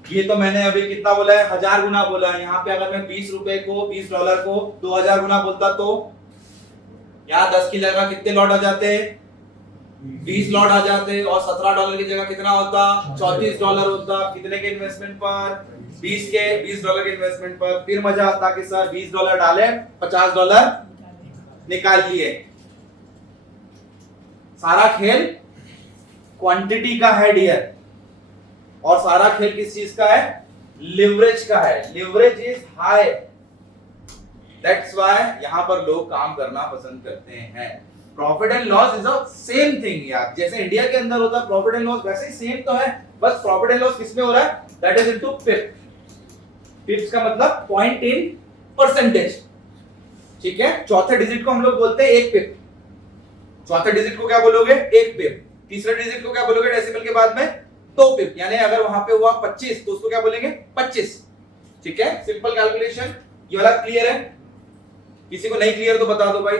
ये तो मैंने अभी कितना बोला है? 1000 गुना बोला है। यहाँ पे अगर मैं 20 रुपए को, $20 को 2000 गुना बोलता तो यहाँ 10 की जगह कितने लॉट आ जाते? 20 लॉट आ जाते। और $17 की जगह कितना होता? $34 होता। कितने के इन्वेस्टमेंट पर? 20 के, $20 के इन्वेस्टमेंट पर। फिर मजा आता कि सर $20 डाले, $50 निकाल लिए। सारा खेल क्वांटिटी का है डियर, और सारा खेल किस चीज का है? लिवरेज का है। Leverage is high, that's why यहां पर लोग काम करना पसंद करते हैं। Profit and loss is a same thing यार। जैसे इंडिया के अंदर होता है प्रॉफिट एंड लॉस, वैसे ही सेम तो है, बस प्रॉफिट एंड लॉस किसमें हो रहा है? दैट इज इनटू पिप। पिप्स का मतलब पॉइंट इन परसेंटेज, ठीक है। चौथे डिजिट को हम लोग बोलते हैं 1 पिप। चौथे डिजिट को क्या बोलोगे? 1 पिप। तीसरे डिजिट को क्या बोलोगे डेसिमल के बाद में? 2 पिप। यानी अगर वहां पे हुआ 25 तो उसको क्या बोलेंगे? 25, ठीक है। Simple calculation. ये वाला क्लियर है? किसी को नहीं क्लियर तो बता दो भाई।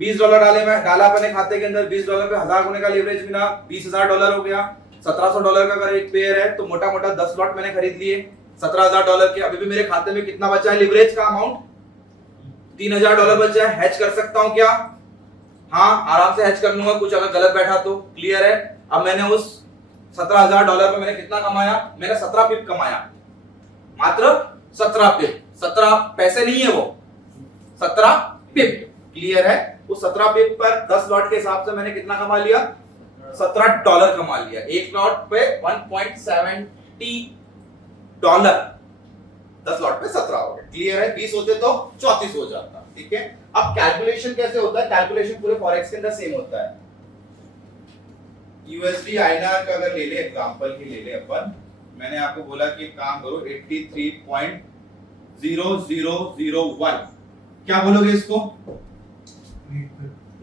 $20 डाला अपने खाते के अंदर, $20 पे 1000 गुने का लेवरेज मिला, $20,000 हो गया। $1700 का अगर एक पेयर है तो मोटा मोटा 10 लॉट मैंने खरीद लिए $17,000 के। अभी भी मेरे खाते में कितना बचा है लिवरेज का अमाउंट? $3000 बचा है। हैज कर सकता हूं क्या? हाँ, आराम से हैज कर लूंगा, कुछ अगर गलत बैठा तो। क्लियर है? अब मैंने उस $17,000 पे मैंने कितना कमाया? मैंने 17 पिप कमाया, मात्र 17 पिप। 17 पैसे नहीं है वो, 17 पिप। क्लियर है? उस 17 पिप पर 10 लॉट के हिसाब से मैंने कितना कमा लिया? $17 कमा लिया। एक लॉट पे $1.70, 10 लॉट पे 17 हो गया। क्लियर है? 20 होते तो 34 हो जाता, ठीक है। अब कैलकुलेशन कैसे होता है? कैलकुलेशन पूरे फॉरेक्स के अंदर सेम होता है। यूएसडी आईएनआर का अगर ले ले, एग्जांपल की ले ले अपन, मैंने आपको बोला कि काम करो 83.0001, क्या बोलोगे इसको?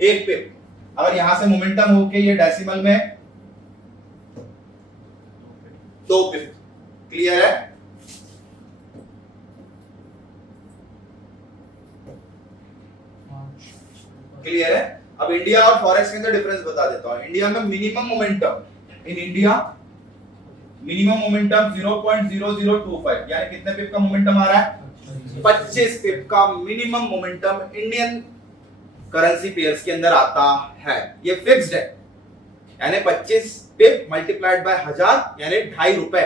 1 पिप। अगर यहां से मोमेंटम होके ये डेसिमल में 2 पिप। क्लियर है? क्लियर है? अब इंडिया और फॉरेक्स के अंदर डिफरेंस बता देता हूं। इंडिया में minimum momentum, in India minimum momentum 0.0025, यानी कितने पिप का मोमेंटम आ रहा है? 25 पिप का minimum momentum Indian currency pairs के अंदर आता है। ये फिक्स्ड है, यानी 25 पिप मल्टीप्लाइड बाय 1000 यानी ₹2.5।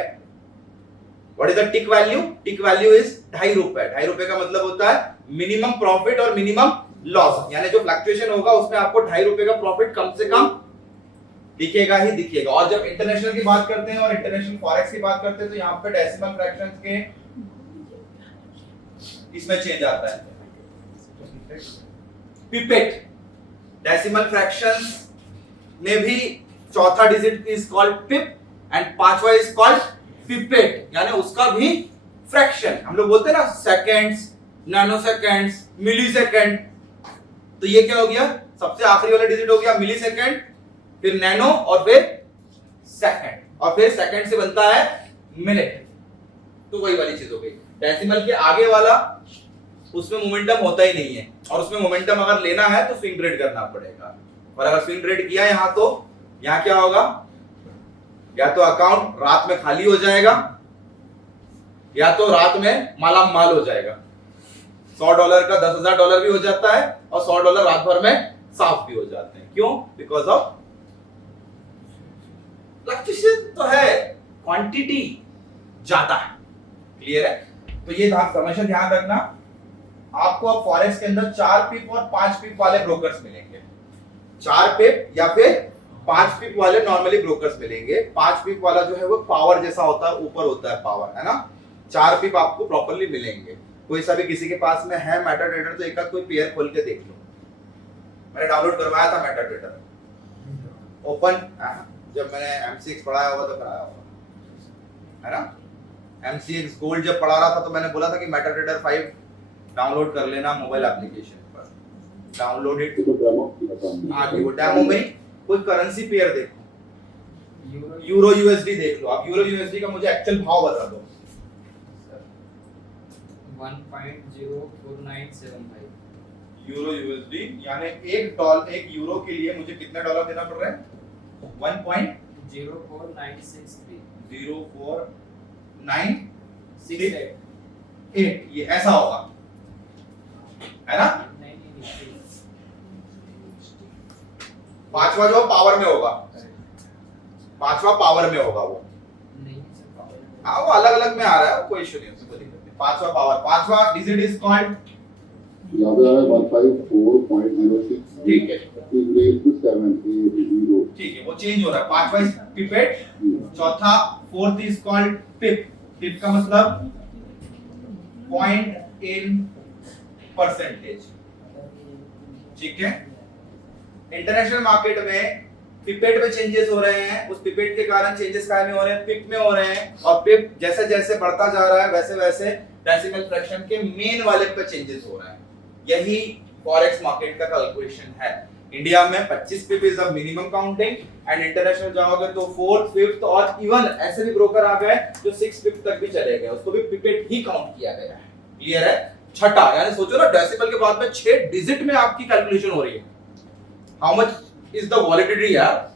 What is the tick value? Tick value is ₹2.5। ₹2.5 का मतलब होता है मिनिमम प्रॉफिट और मिनिमम लॉस, यानी जो फ्लक्चुएशन होगा उसमें आपको ₹2.5 का प्रॉफिट कम से कम दिखेगा ही दिखेगा। और जब इंटरनेशनल की बात करते हैं और इंटरनेशनल फॉरेक्स की बात करते हैं तो यहाँ पे डेसिमल फ्रैक्शंस के इसमें चेंज आता है। पिपेट डेसिमल फ्रैक्शंस में भी चौथा digit is called pip and पांचवा इज कॉल्ड पिपेट, यानी उसका भी फ्रैक्शन। हम लोग बोलते हैं ना सेकंड्स, नैनो सेकंड्स, मिली सेकंड, तो ये क्या हो गया? सबसे आखिरी वाला डिजिट हो गया मिली सेकंड, फिर नैनो और फिर सेकंड, और फिर सेकंड से बनता है मिनट, तो वही वाली चीज हो गई। डेसिमल के आगे वाला उसमें मोमेंटम होता ही नहीं है, और उसमें मोमेंटम अगर लेना है तो स्विंग ट्रेड करना पड़ेगा। और अगर स्विंग ट्रेड किया यहां तो यहां क्या होगा? या तो अकाउंट रात में खाली हो जाएगा या तो रात में मालामाल हो जाएगा। $100 का $10,000 भी हो जाता है और $100 रात भर में साफ भी हो जाते हैं। क्यों? बिकॉज ऑफ फ्लक्चुएशन तो है, क्वांटिटी ज्यादा है। क्लियर है? तो ये हमेशा ध्यान रखना, आपको अब फॉरेक्स के अंदर 4 पिप और 5 पिप वाले ब्रोकर्स मिलेंगे। 4 पिप या फिर 5 पिप वाले नॉर्मली ब्रोकर्स मिलेंगे। 5 पिप वाला जो है वो पावर जैसा होता है, ऊपर होता है पावर, है ना। 4 पिप आपको प्रॉपर्ली मिलेंगे। कोई सा भी किसी के पास में है मेटाट्रेडर तो एक आध कोई पेयर खोल के देख लो। मैंने डाउनलोड करवाया था मेटाट्रेडर, ओपन, जब मैंने MCX पढ़ाया हुआ तो कराया होगा, है ना। MCX गोल्ड जब पढ़ा रहा था तो मैंने बोला था कि मेटाट्रेडर 5 डाउनलोड कर लेना मोबाइल एप्लीकेशन पर। Download it. आगे वो डेमो में कोई करेंसी पेयर देखो, यूरो यूएसडी देख लो। आप यूरो यूएसडी का मुझे एक्चुअल भाव बता दो। 1.04975 यूरो यूएसडी यानी एक यूरो के लिए मुझे कितना डॉलर देना पड़ रहा है? 04963 04968। ये ऐसा होगा, है ना। पांचवा जो पावर में होगा, पांचवा पावर में होगा वो। हाँ वो अलग अलग में आ रहा है, कोई इशू नहीं, उससे कोई दिक्कत नहीं। पांचवा पावर, पांचवा डिजिट इज कॉल्ड, यहाँ पे है 154.06, ठीक है, is raised to 780. ठीक है, वो चेंज हो रहा है। पांचवा इज पिपेट, चौथा फोर्थ इज कॉल्ड पिप। पिप का मतलब पॉइंट इन परसेंटेज, ठीक है। इंटरनेशनल मार्केट में पिपेट में चेंजेस हो रहे हैं, उस पिपेट के कारण चेंजेस काय में हो रहे हैं? पिप में हो रहे हैं। और पिप जैसे जैसे बढ़ता जा रहा है वैसे वैसे डेसिमल फ्रैक्शन के मेन वाले पे चेंजेस हो रहा है। यही फॉरेक्स मार्केट का कैलकुलेशन है। इंडिया में 25 pip is the minimum counting and international जाओगे तो 4th 5th और इवन ऐसे भी ब्रोकर आ गए जो 6 पिप तक भी चले गए, उसको भी पिपेट ही काउंट किया गया है। क्लियर है? छठा, यानी सोचो ना डेसिमल के बाद में 6 डिजिट में आपकी कैलकुलेशन हो रही है। How much is the volatility यार।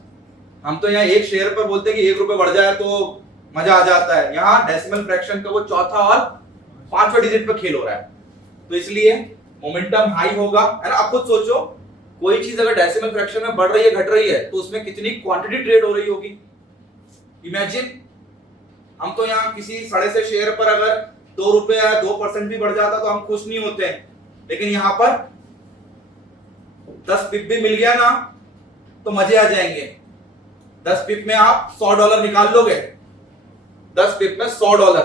हम तो यहाँ एक शेयर पर बोलते हैं कि 1 रुपए बढ़ जाए तो मजा आ जाता है, यहाँ डेसिमल फ्रैक्शन का वो चौथा और 5वां डिजिट पे खेल हो रहा है। तो इसलिए मोमेंटम हाई होगा, है ना। आप खुद सोचो, कोई चीज अगर डेसिमल फ्रैक्शन में बढ़ रही है, घट रही है, तो उसमें कितनी क्वांटिटी ट्रेड हो रही होगी। इमेजिन, हम तो यहाँ किसी सड़े से शेयर पर अगर 2 रुपए या 2% भी बढ़ जाता तो हम खुश नहीं होते हैं, लेकिन यहाँ पर 10 पिप भी मिल गया ना तो मजे आ जाएंगे। 10 पिप में आप $100 निकाल लोगे, 10 पिप में $100।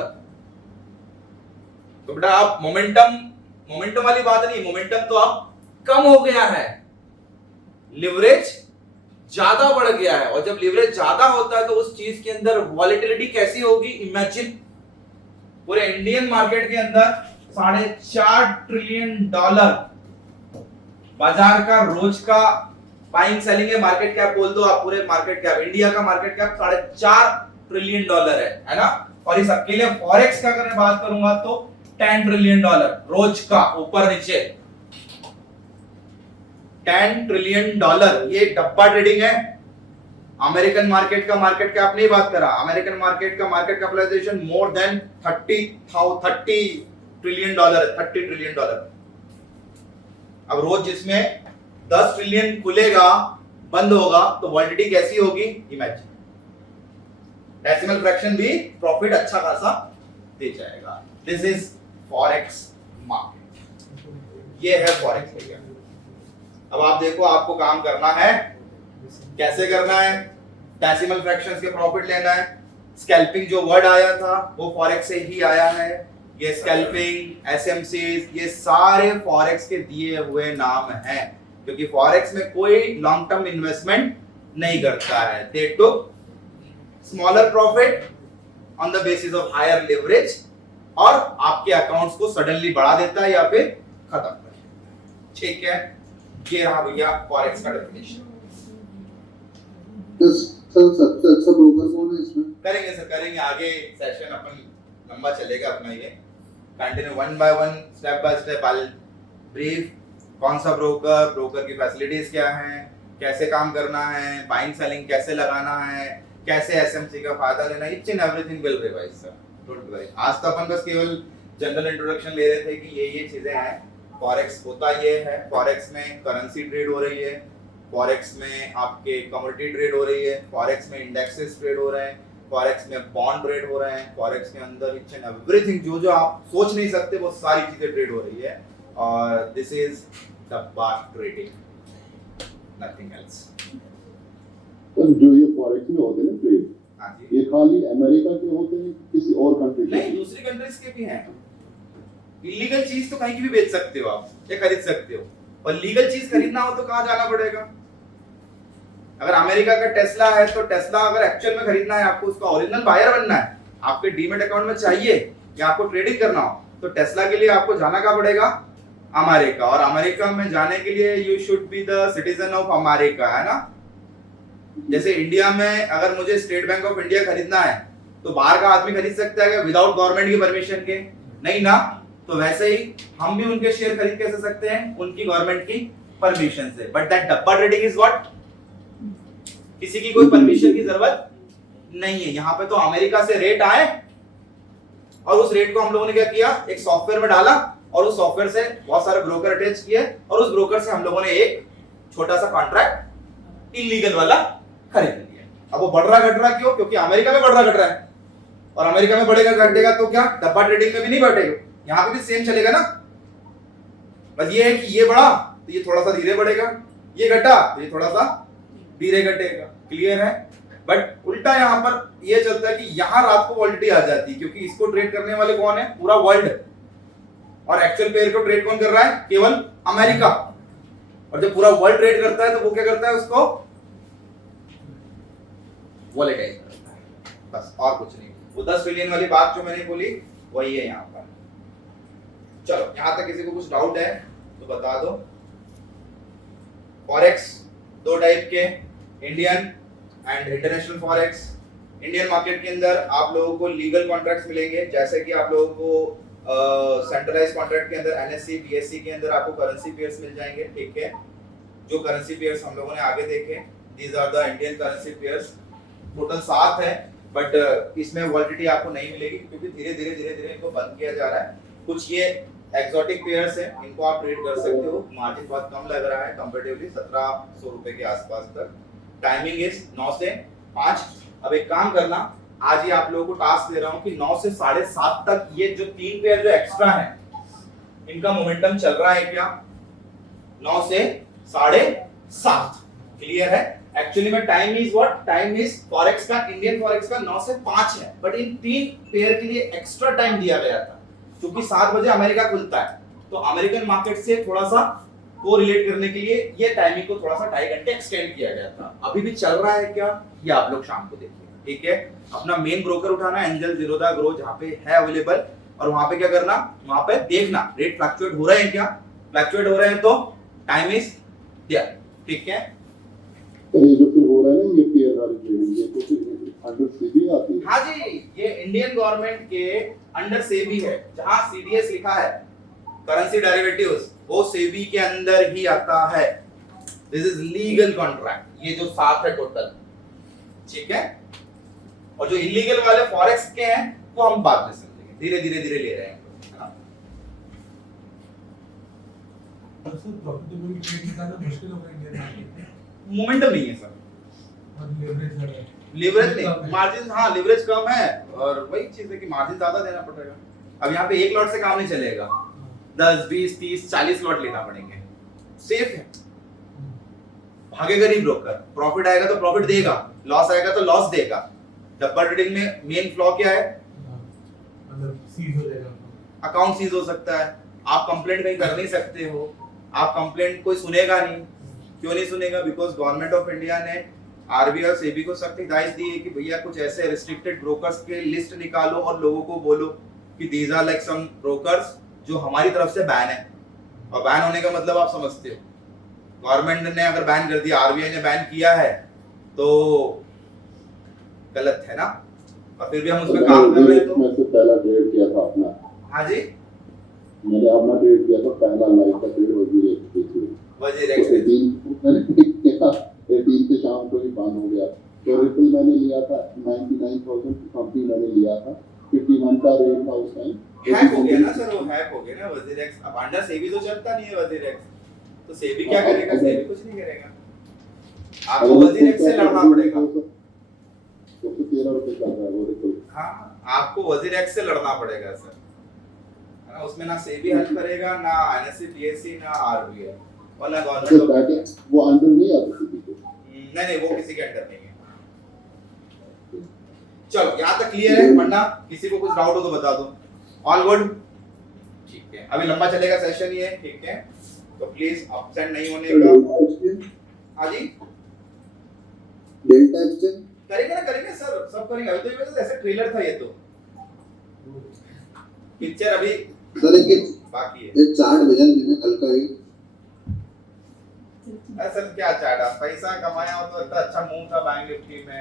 तो बेटा आप मोमेंटम वाली बात नहीं, मोमेंटम तो अब कम हो गया है, लिवरेज ज्यादा बढ़ गया है। और जब लिवरेज ज्यादा होता है तो उस चीज के अंदर वॉलेटिलिटी कैसी होगी। इमेजिन, पूरे इंडियन मार्केट के अंदर $4.5 ट्रिलियन बाजार का रोज का बाइंग सेलिंग है। मार्केट कैप बोल दो आप, पूरे मार्केट कैप, इंडिया का मार्केट कैप $4.5 ट्रिलियन है ना। और इस अकेले फॉरेक्स का अगर मैं बात करूंगा तो $10 ट्रिलियन रोज का, ऊपर नीचे $10 ट्रिलियन। ये डब्बा ट्रेडिंग है। अमेरिकन मार्केट का मार्केट कैप नहीं बात करा, अमेरिकन मार्केट का market capitalisation more than $30 trillion है, $30 ट्रिलियन। अब रोज जिसमें 10 ट्रिलियन खुलेगा, बंद होगा, तो वॉलिडिटी कैसी होगी। इमेजिन, डेसिमल फ्रैक्शन भी प्रॉफिट अच्छा खासा दे जाएगा। दिस इज फॉरेक्स मार्केट, ये है फॉरेक्स एरिया। अब आप देखो, आपको काम करना है, कैसे करना है। डेसिमल फ्रैक्शंस के प्रॉफिट लेना है। स्कैल्पिंग जो वर्ड आया था वो फॉरेक्स से ही आया है। ये स्कैल्पिंग, एसएमसीज, ये सारे फॉरेक्स के दिए हुए नाम हैं, क्योंकि फॉरेक्स में कोई लॉन्ग टर्म इन्वेस्टमेंट नहीं करता है। They took smaller profit on the basis of higher leverage, और आपके अकाउंट्स को सडनली बढ़ा देता है या फिर खत्म कर देता है। ठीक है, ये रहा भैया फॉरेक्स का डेफिनेशन। सर सबसे अच्छा ब्रोकर कौन है इसमें? करेंगे सर, करेंगे आगे सेशन, अपन लंबा चलेगा अपना ये continue, 1 by 1 step by step I brief कौन सा ब्रोकर की फैसिलिटीज क्या हैं, कैसे काम करना है, बाइंग सेलिंग कैसे लगाना है, कैसे एसएमसी का फायदा लेना, each and everything will revise sir, don't worry. आज तो अपन बस केवल जनरल इंट्रोडक्शन ले रहे थे कि ये चीजें हैं। फॉरेक्स होता ये है, फॉरेक्स में करेंसी ट्रेड हो रही है, फॉरेक्स में आपके कमोडिटी ट्रेड हो रही है, फॉरेक्स में इंडेक्सेस ट्रेड हो रहे हैं, फॉरेक्स में बॉन्ड ट्रेड हो रहे हैं, फॉरेक्स के अंदर इच एंड एवरीथिंग जो जो आप सोच नहीं सकते वो सारी चीजें ट्रेड हो रही है। और दिस इज डब्बा ट्रेडिंग, नथिंग एल्स। तो जो ये फॉरेक्स में होते हैं ना ट्रेड, हाँ जी, ये खाली अमेरिका के होते हैं किसी और कंट्री के? नहीं, दूसरी कंट्रीज के भी हैं। इलीगल चीज तो कहीं की भी बेच सकते हो आप या खरीद सकते हो, और लीगल चीज खरीदना हो तो कहाँ जाना पड़ेगा? अगर अमेरिका का टेस्ला है तो टेस्ला अगर एक्चुअल में खरीदना है, आपको उसका ओरिजिनल बायर बनना है, आपके डीमेट अकाउंट में चाहिए या आपको ट्रेडिंग करना हो, तो टेस्ला के लिए आपको जाना कहाँ पड़ेगा? अमेरिका। और अमेरिका में जाने के लिए you should be the citizen of America, है ना। जैसे इंडिया में अगर मुझे स्टेट बैंक ऑफ इंडिया खरीदना है तो बाहर का आदमी खरीद सकता है क्या विदाउट गवर्नमेंट की परमिशन के? नहीं ना। तो वैसे ही हम भी उनके शेयर खरीद कैसे सकते हैं? उनकी गवर्नमेंट की परमिशन से। बट दैट डब्बा ट्रेडिंग इज व्हाट? किसी की कोई परमिशन की जरूरत नहीं है। यहाँ पे तो अमेरिका से रेट आए और उस रेट को हम लोगों ने क्या किया, एक सॉफ्टवेयर में डाला और उस सॉफ्टवेयर से बहुत सारे ब्रोकर अटैच किए और उस ब्रोकर से हम लोगों ने एक छोटा सा कॉन्ट्रैक्ट इलीगल वाला खरीद लिया। अब वो बढ़ रहा घट रहा क्यों? क्योंकि अमेरिका में बढ़ रहा घट रहा है, और अमेरिका में बढ़ेगा घटेगा तो क्या डब्बा ट्रेडिंग में भी नहीं बढ़ेगा, यहाँ पे भी सेम चलेगा ना। बस ये है कि ये बढ़ा तो ये थोड़ा सा धीरे बढ़ेगा, ये घटा तो ये थोड़ा सा धीरे घटेगा। क्लियर है? बट उल्टा यहाँ पर ये चलता है कि यहाँ रात को वॉलिटिलिटी आ जाती है, क्योंकि इसको ट्रेड करने वाले कौन है? पूरा वर्ल्ड। और एक्चुअल पेयर को ट्रेड कौन कर रहा है? केवल अमेरिका। और जब पूरा वर्ल्ड ट्रेड करता है तो वो क्या करता है? उसको वॉलेटाइल करता है, बस और कुछ नहीं। वो 10 ट्रिलियन वाली बात जो मैंने बोली वही है यहाँ पर। चलो, यहाँ तक किसी को कुछ डाउट है तो बता दो। फॉरेक्स दो टाइप के, Indian and international forex. Indian market के अंदर आप लोगों को लीगल कॉन्ट्रैक्ट्स मिलेंगे, जैसे कि आप लोगों को सेंट्रलाइज कॉन्ट्रैक्ट के अंदर एनएससी बीएससी के अंदर आपको करेंसी पेयर्स मिल जाएंगे। ठीक है, जो करेंसी पेयर्स हम लोगों ने आगे देखे, these are the Indian currency pairs. Total 7 है, बट इसमें वॉलिटिलिटी आपको नहीं मिलेगी क्योंकि धीरे धीरे इनको बंद किया जा रहा है। कुछ ये एक्सोटिक पेयर्स हैं, इनको आप ट्रेड कर सकते हो। मार्जिन बहुत कम लग रहा है कंपैरेटिवली, 1700 रुपए के आसपास तक। टाइमिंग इज 9 से 5। अब एक काम करना, आज ही आप लोगों को टास्क दे रहा हूं कि 9 से 7:30 तक ये जो 3 पेयर जो एक्स्ट्रा है इनका मोमेंटम चल रहा है क्या? 9 से 7:30। क्लियर है? एक्चुअली में time is what? Time is forex का, इंडियन फॉरेक्स का 9 से 5 है, बट इन 3 पेयर के लिए एक्स्ट्रा टाइम दिया गया था क्योंकि 7 बजे अमेरिका खुलता है, तो अमेरिकन मार्केट से थोड़ा सा को रिलेट करने के लिए ये टाइमिंग को थोड़ा सा 2.5 घंटे एक्सटेंड किया गया था। अभी भी चल रहा है क्या, ये आप लोग शाम को देखिए। ठीक है, अपना मेन ब्रोकर उठाना, एंजल जीरोधा ग्रो जहाँ पे है अवेलेबल, और वहां पे क्या करना, वहां पे देखना रेट फ्लक्चुएट हो रहे हैं क्या। फ्लक्चुएट हो रहे हैं तो टाइम इज देयर। ठीक है, तो ये जो फिर हो रहा है ना, ये पेयर वाली ट्रेडिंग, ये तो फिर अंडर सेबी आती है? हाँ जी, ये इंडियन गवर्नमेंट के अंडर सेबी है। जहां सीडीएस लिखा है, करेंसी डेरिवेटिव्स, वो सेबी के अंदर ही आता है। दिस इज लीगल कॉन्ट्रैक्ट, ये जो 7 है टोटल। ठीक है, और जो इलीगल वाले फॉरेक्स के हैं वो हम बाद में समझेंगे, धीरे धीरे ले रहे हैं। सर प्रॉफिटेबल ट्रेड निकालना मुश्किल होगा इंडियन मार्केट में। मोमेंटम नहीं है सर, और लेवरेज है, लिवरेज नहीं, मार्जिन, हाँ लिवरेज कम है, और वही चीज है कि मार्जिन ज्यादा देना पड़ेगा। अब यहाँ पे एक लॉट से काम नहीं चलेगा, 10, 20, 30, 40 लॉट लेना पड़ेंगे। सेफ है, भागेगा नहीं ब्रोकर। प्रॉफिट आएगा तो प्रॉफिट देगा, लॉस आएगा तो लॉस देगा। डब्बा ट्रेडिंग में मेन फ्लॉ क्या है? मतलब सीज हो जाएगा, अकाउंट सीज हो सकता है, आप कंप्लेंट कहीं कर नहीं सकते हो, आप कंप्लेंट कोई सुनेगा नहीं। क्यों नहीं सुनेगा? बिकॉज गवर्नमेंट ऑफ इंडिया ने आरबीआई और सेबी को सख्त हिदायत दी है कि भैया कुछ ऐसे रिस्ट्रिक्टेड ब्रोकर्स के लिस्ट निकालो और लोगों को बोलो कि these are like some brokers जो हमारी तरफ से बैन है। और बैन होने का मतलब आप समझते हो, गवर्नमेंट ने अगर बैन कर दिया, आरबीआई ने बैन किया है तो गलत है ना, और फिर भी हम उस पर काम कर रहे हैं। तो मैं से पहला ट्रेड किया था अपना। हाँ जी, मैंने अपना ट्रेड किया था, पहला लाइव का ट्रेड वजीर एक्सप्रेस। वजीर एक्सप्रेस 18 पे शाम को ही बंद हो गया, तो रिपल मैंने लिया था 99,000 कंपनी मैंने लिया था, 51 का रेट था उस टाइम। हैक हो गया ना सर, वो हैक हो गया ना वजीरेक्स। अब अंडर सेबी तो चलता नहीं है वजीरेक्स, तो सेबी क्या करेगा? सेबी कुछ नहीं करेगा, आपको वजीरेक्स से लड़ना पड़ेगा। 213 रुपए चल रहा है वो रिपल। हाँ, आपको वजीरेक्स से लड़ना पड़ेगा सर, है ना? उसमें ना सेबी हेल्प करेगा, ना एनएससी पीएससी, ना आरबीआई और ना तो गवर्नमेंट। दैट वो अंडर नहीं आता सीबी के। नहीं, वो किसी के अंडर नहीं है। चलो यहाँ तक क्लियर है, वरना किसी को कुछ डाउट हो तो बता दो। ऑल गुड, ठीक है। अभी लंबा चलेगा सेशन ये, ठीक है, तो प्लीज अपसेंट नहीं होने का। हाँ जी, डेल्टा एक्सचेंज करेंगे सर, सब करेंगे। अभी तो ये वैसे ऐसे ट्रेलर था, ये तो पिक्चर अभी सर एक बाकी है। चार्ट भेजा मैंने कल का ही। सर क्या चाटा, पैसा कमाया हो तो इतना अच्छा मूव था बैंक निफ्टी में।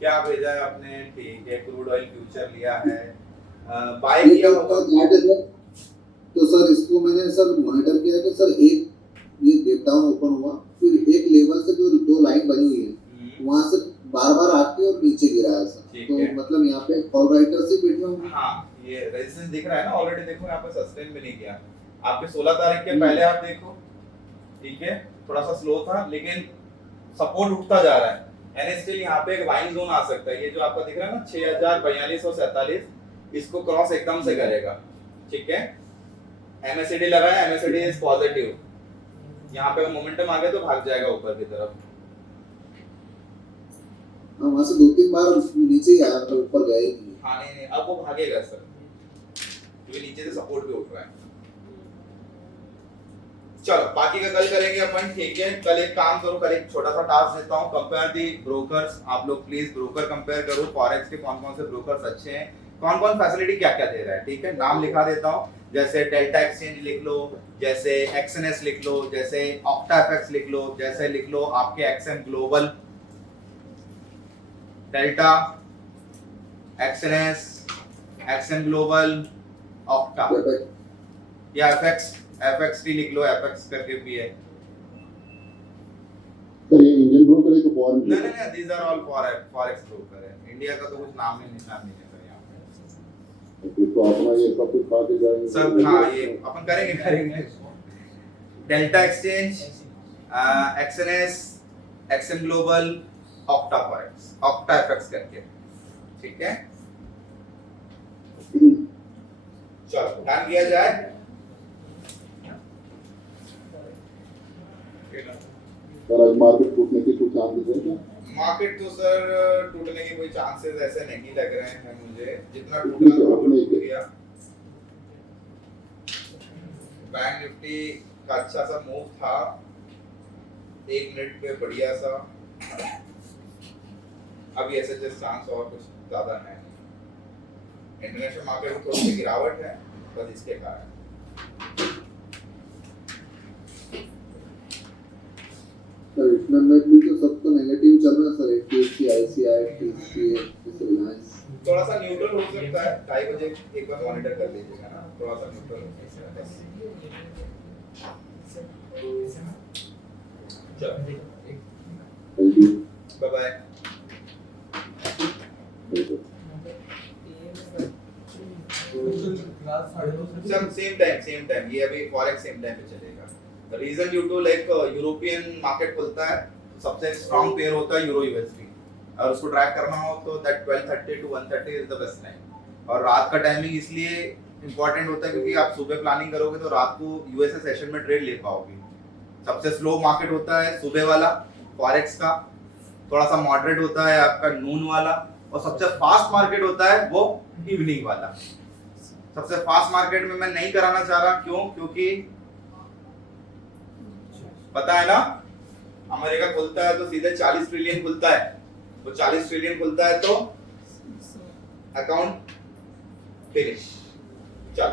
क्या भेजा है आपने? ठीक है, क्रूड ऑयल फ्यूचर लिया है, बाय किया होगा। तो सर इसको मैंने सर मॉनिटर किया कि सर एक ये गैप डाउन ओपन हुआ, फिर एक लेवल से जो दो लाइन बनी हुई है वहां से बार-बार आके और नीचे गिरा है सर। तो मतलब यहाँ पे कॉल राइटर से बैठे होंगे। हाँ, ये रेजिस्टेंस दिख रहा है ना ऑलरेडी। देखो यहाँ पे सस्टेन भी नहीं किया आपके 16 तारीख के पहले, आप देखो, ठीक है, थोड़ा सा स्लो था लेकिन सपोर्ट उठता जा रहा है। एंड स्टिल यहाँ पे एक बाइंग जोन आ सकता है। ये जो आपका दिख रहा है ना 6042 और 47, इसको क्रॉस एकदम से करेगा, ठीक है। एमएससीडी लगा है, एमएससीडी इज पॉजिटिव, यहाँ पे मोमेंटम आ गया तो भाग जाएगा ऊपर की तरफ। वहां से 2-3 बार नीचे ही आया था, ऊपर गया ही नहीं। हाँ नहीं, अब वो भागेगा सर, क्योंकि नीचे से सपोर्ट भी उठ रहा है। चलो बाकी का कल करेंगे अपन, ठीक है। कल एक काम करो, कल एक छोटा सा टास्क देता हूँ, कंपेयर दी ब्रोकर्स। आप लोग प्लीज ब्रोकर कंपेयर करो, फॉरेक्स के कौन कौन से ब्रोकर्स अच्छे हैं, कौन कौन फैसिलिटी क्या क्या दे रहा है, ठीक है। नाम लिखा देता हूँ, जैसे डेल्टा एक्सचेंज लिख लो, जैसे एक्सएनएस लिख लो, जैसे ऑक्टाफेक्स लिख लो, जैसे लिख लो आपके XN global, Delta, XNS, XN global, Octa या एफएक्सटी लिख लो, एफएक्स करके भी है। सर ये इंडियन ब्रोकर है कि फॉरेन? नहीं, these are all forex broker है। इंडिया का तो कुछ नाम ही नहीं है सर यहाँ पे। ओके, तो अपना ये सब कुछ पाके जाएंगे सब। हाँ, ये अपन करेंगे। Delta exchange, XNS, XN global, Octa forex, Octa FX करके, ठीक है। चलो डन किया जाए। सर आज मार्केट टूटने के कुछ चांसेस है क्या? मार्केट तो सर टूटने के कोई चांसेस ऐसे नहीं लग रहे हैं मुझे, जितना ठीक टूटा है, था वो अपने टूट गया। बैंक निफ्टी का अच्छा सा मूव था, 1 मिनट पे बढ़िया सा। अभी ऐसे जैसे चांस और कुछ ज्यादा है। इंटरनेशनल मार्केट में थोड़ी सी गिरावट है बस इसके कारण। सर इसमें में भी तो सब तो नेगेटिव चल रहा है sir, HDFC, ICI, TCA, Reliance. थोड़ा सा न्यूट्रल हो सकता है, 2:30 बजे एक बार मॉनिटर कर लीजिएगा ना, थोड़ा सा न्यूट्रल हो सकता है बस। चलो थैंक यू। Bye bye. सब सेम टाइम, ये अभी फॉरेक्स सेम टाइम पे चलेगा। Reason due to like European market खुलता है, सबसे स्ट्रांग पेयर होता है यूरो यूएसडी, और उसको ट्रैक करना हो तो that 12:30 to 1:30 is the best time. और रात का टाइमिंग इसलिए इंपॉर्टेंट होता है क्योंकि आप सुबह प्लानिंग करोगे तो रात को यूएसए सेशन में ट्रेड ले पाओगे। सबसे स्लो मार्केट होता है सुबह वाला फॉरेक्स का, थोड़ा सा मॉडरेट होता है आपका नून वाला, और सबसे फास्ट मार्केट होता है वो इवनिंग वाला। सबसे फास्ट मार्केट में मैं नहीं कराना चाह रहा, क्यों? क्योंकि पता है ना, अमेरिका खुलता है तो सीधे 40 ट्रिलियन खुलता है, वो 40 ट्रिलियन खुलता है तो अकाउंट फिनिश। चल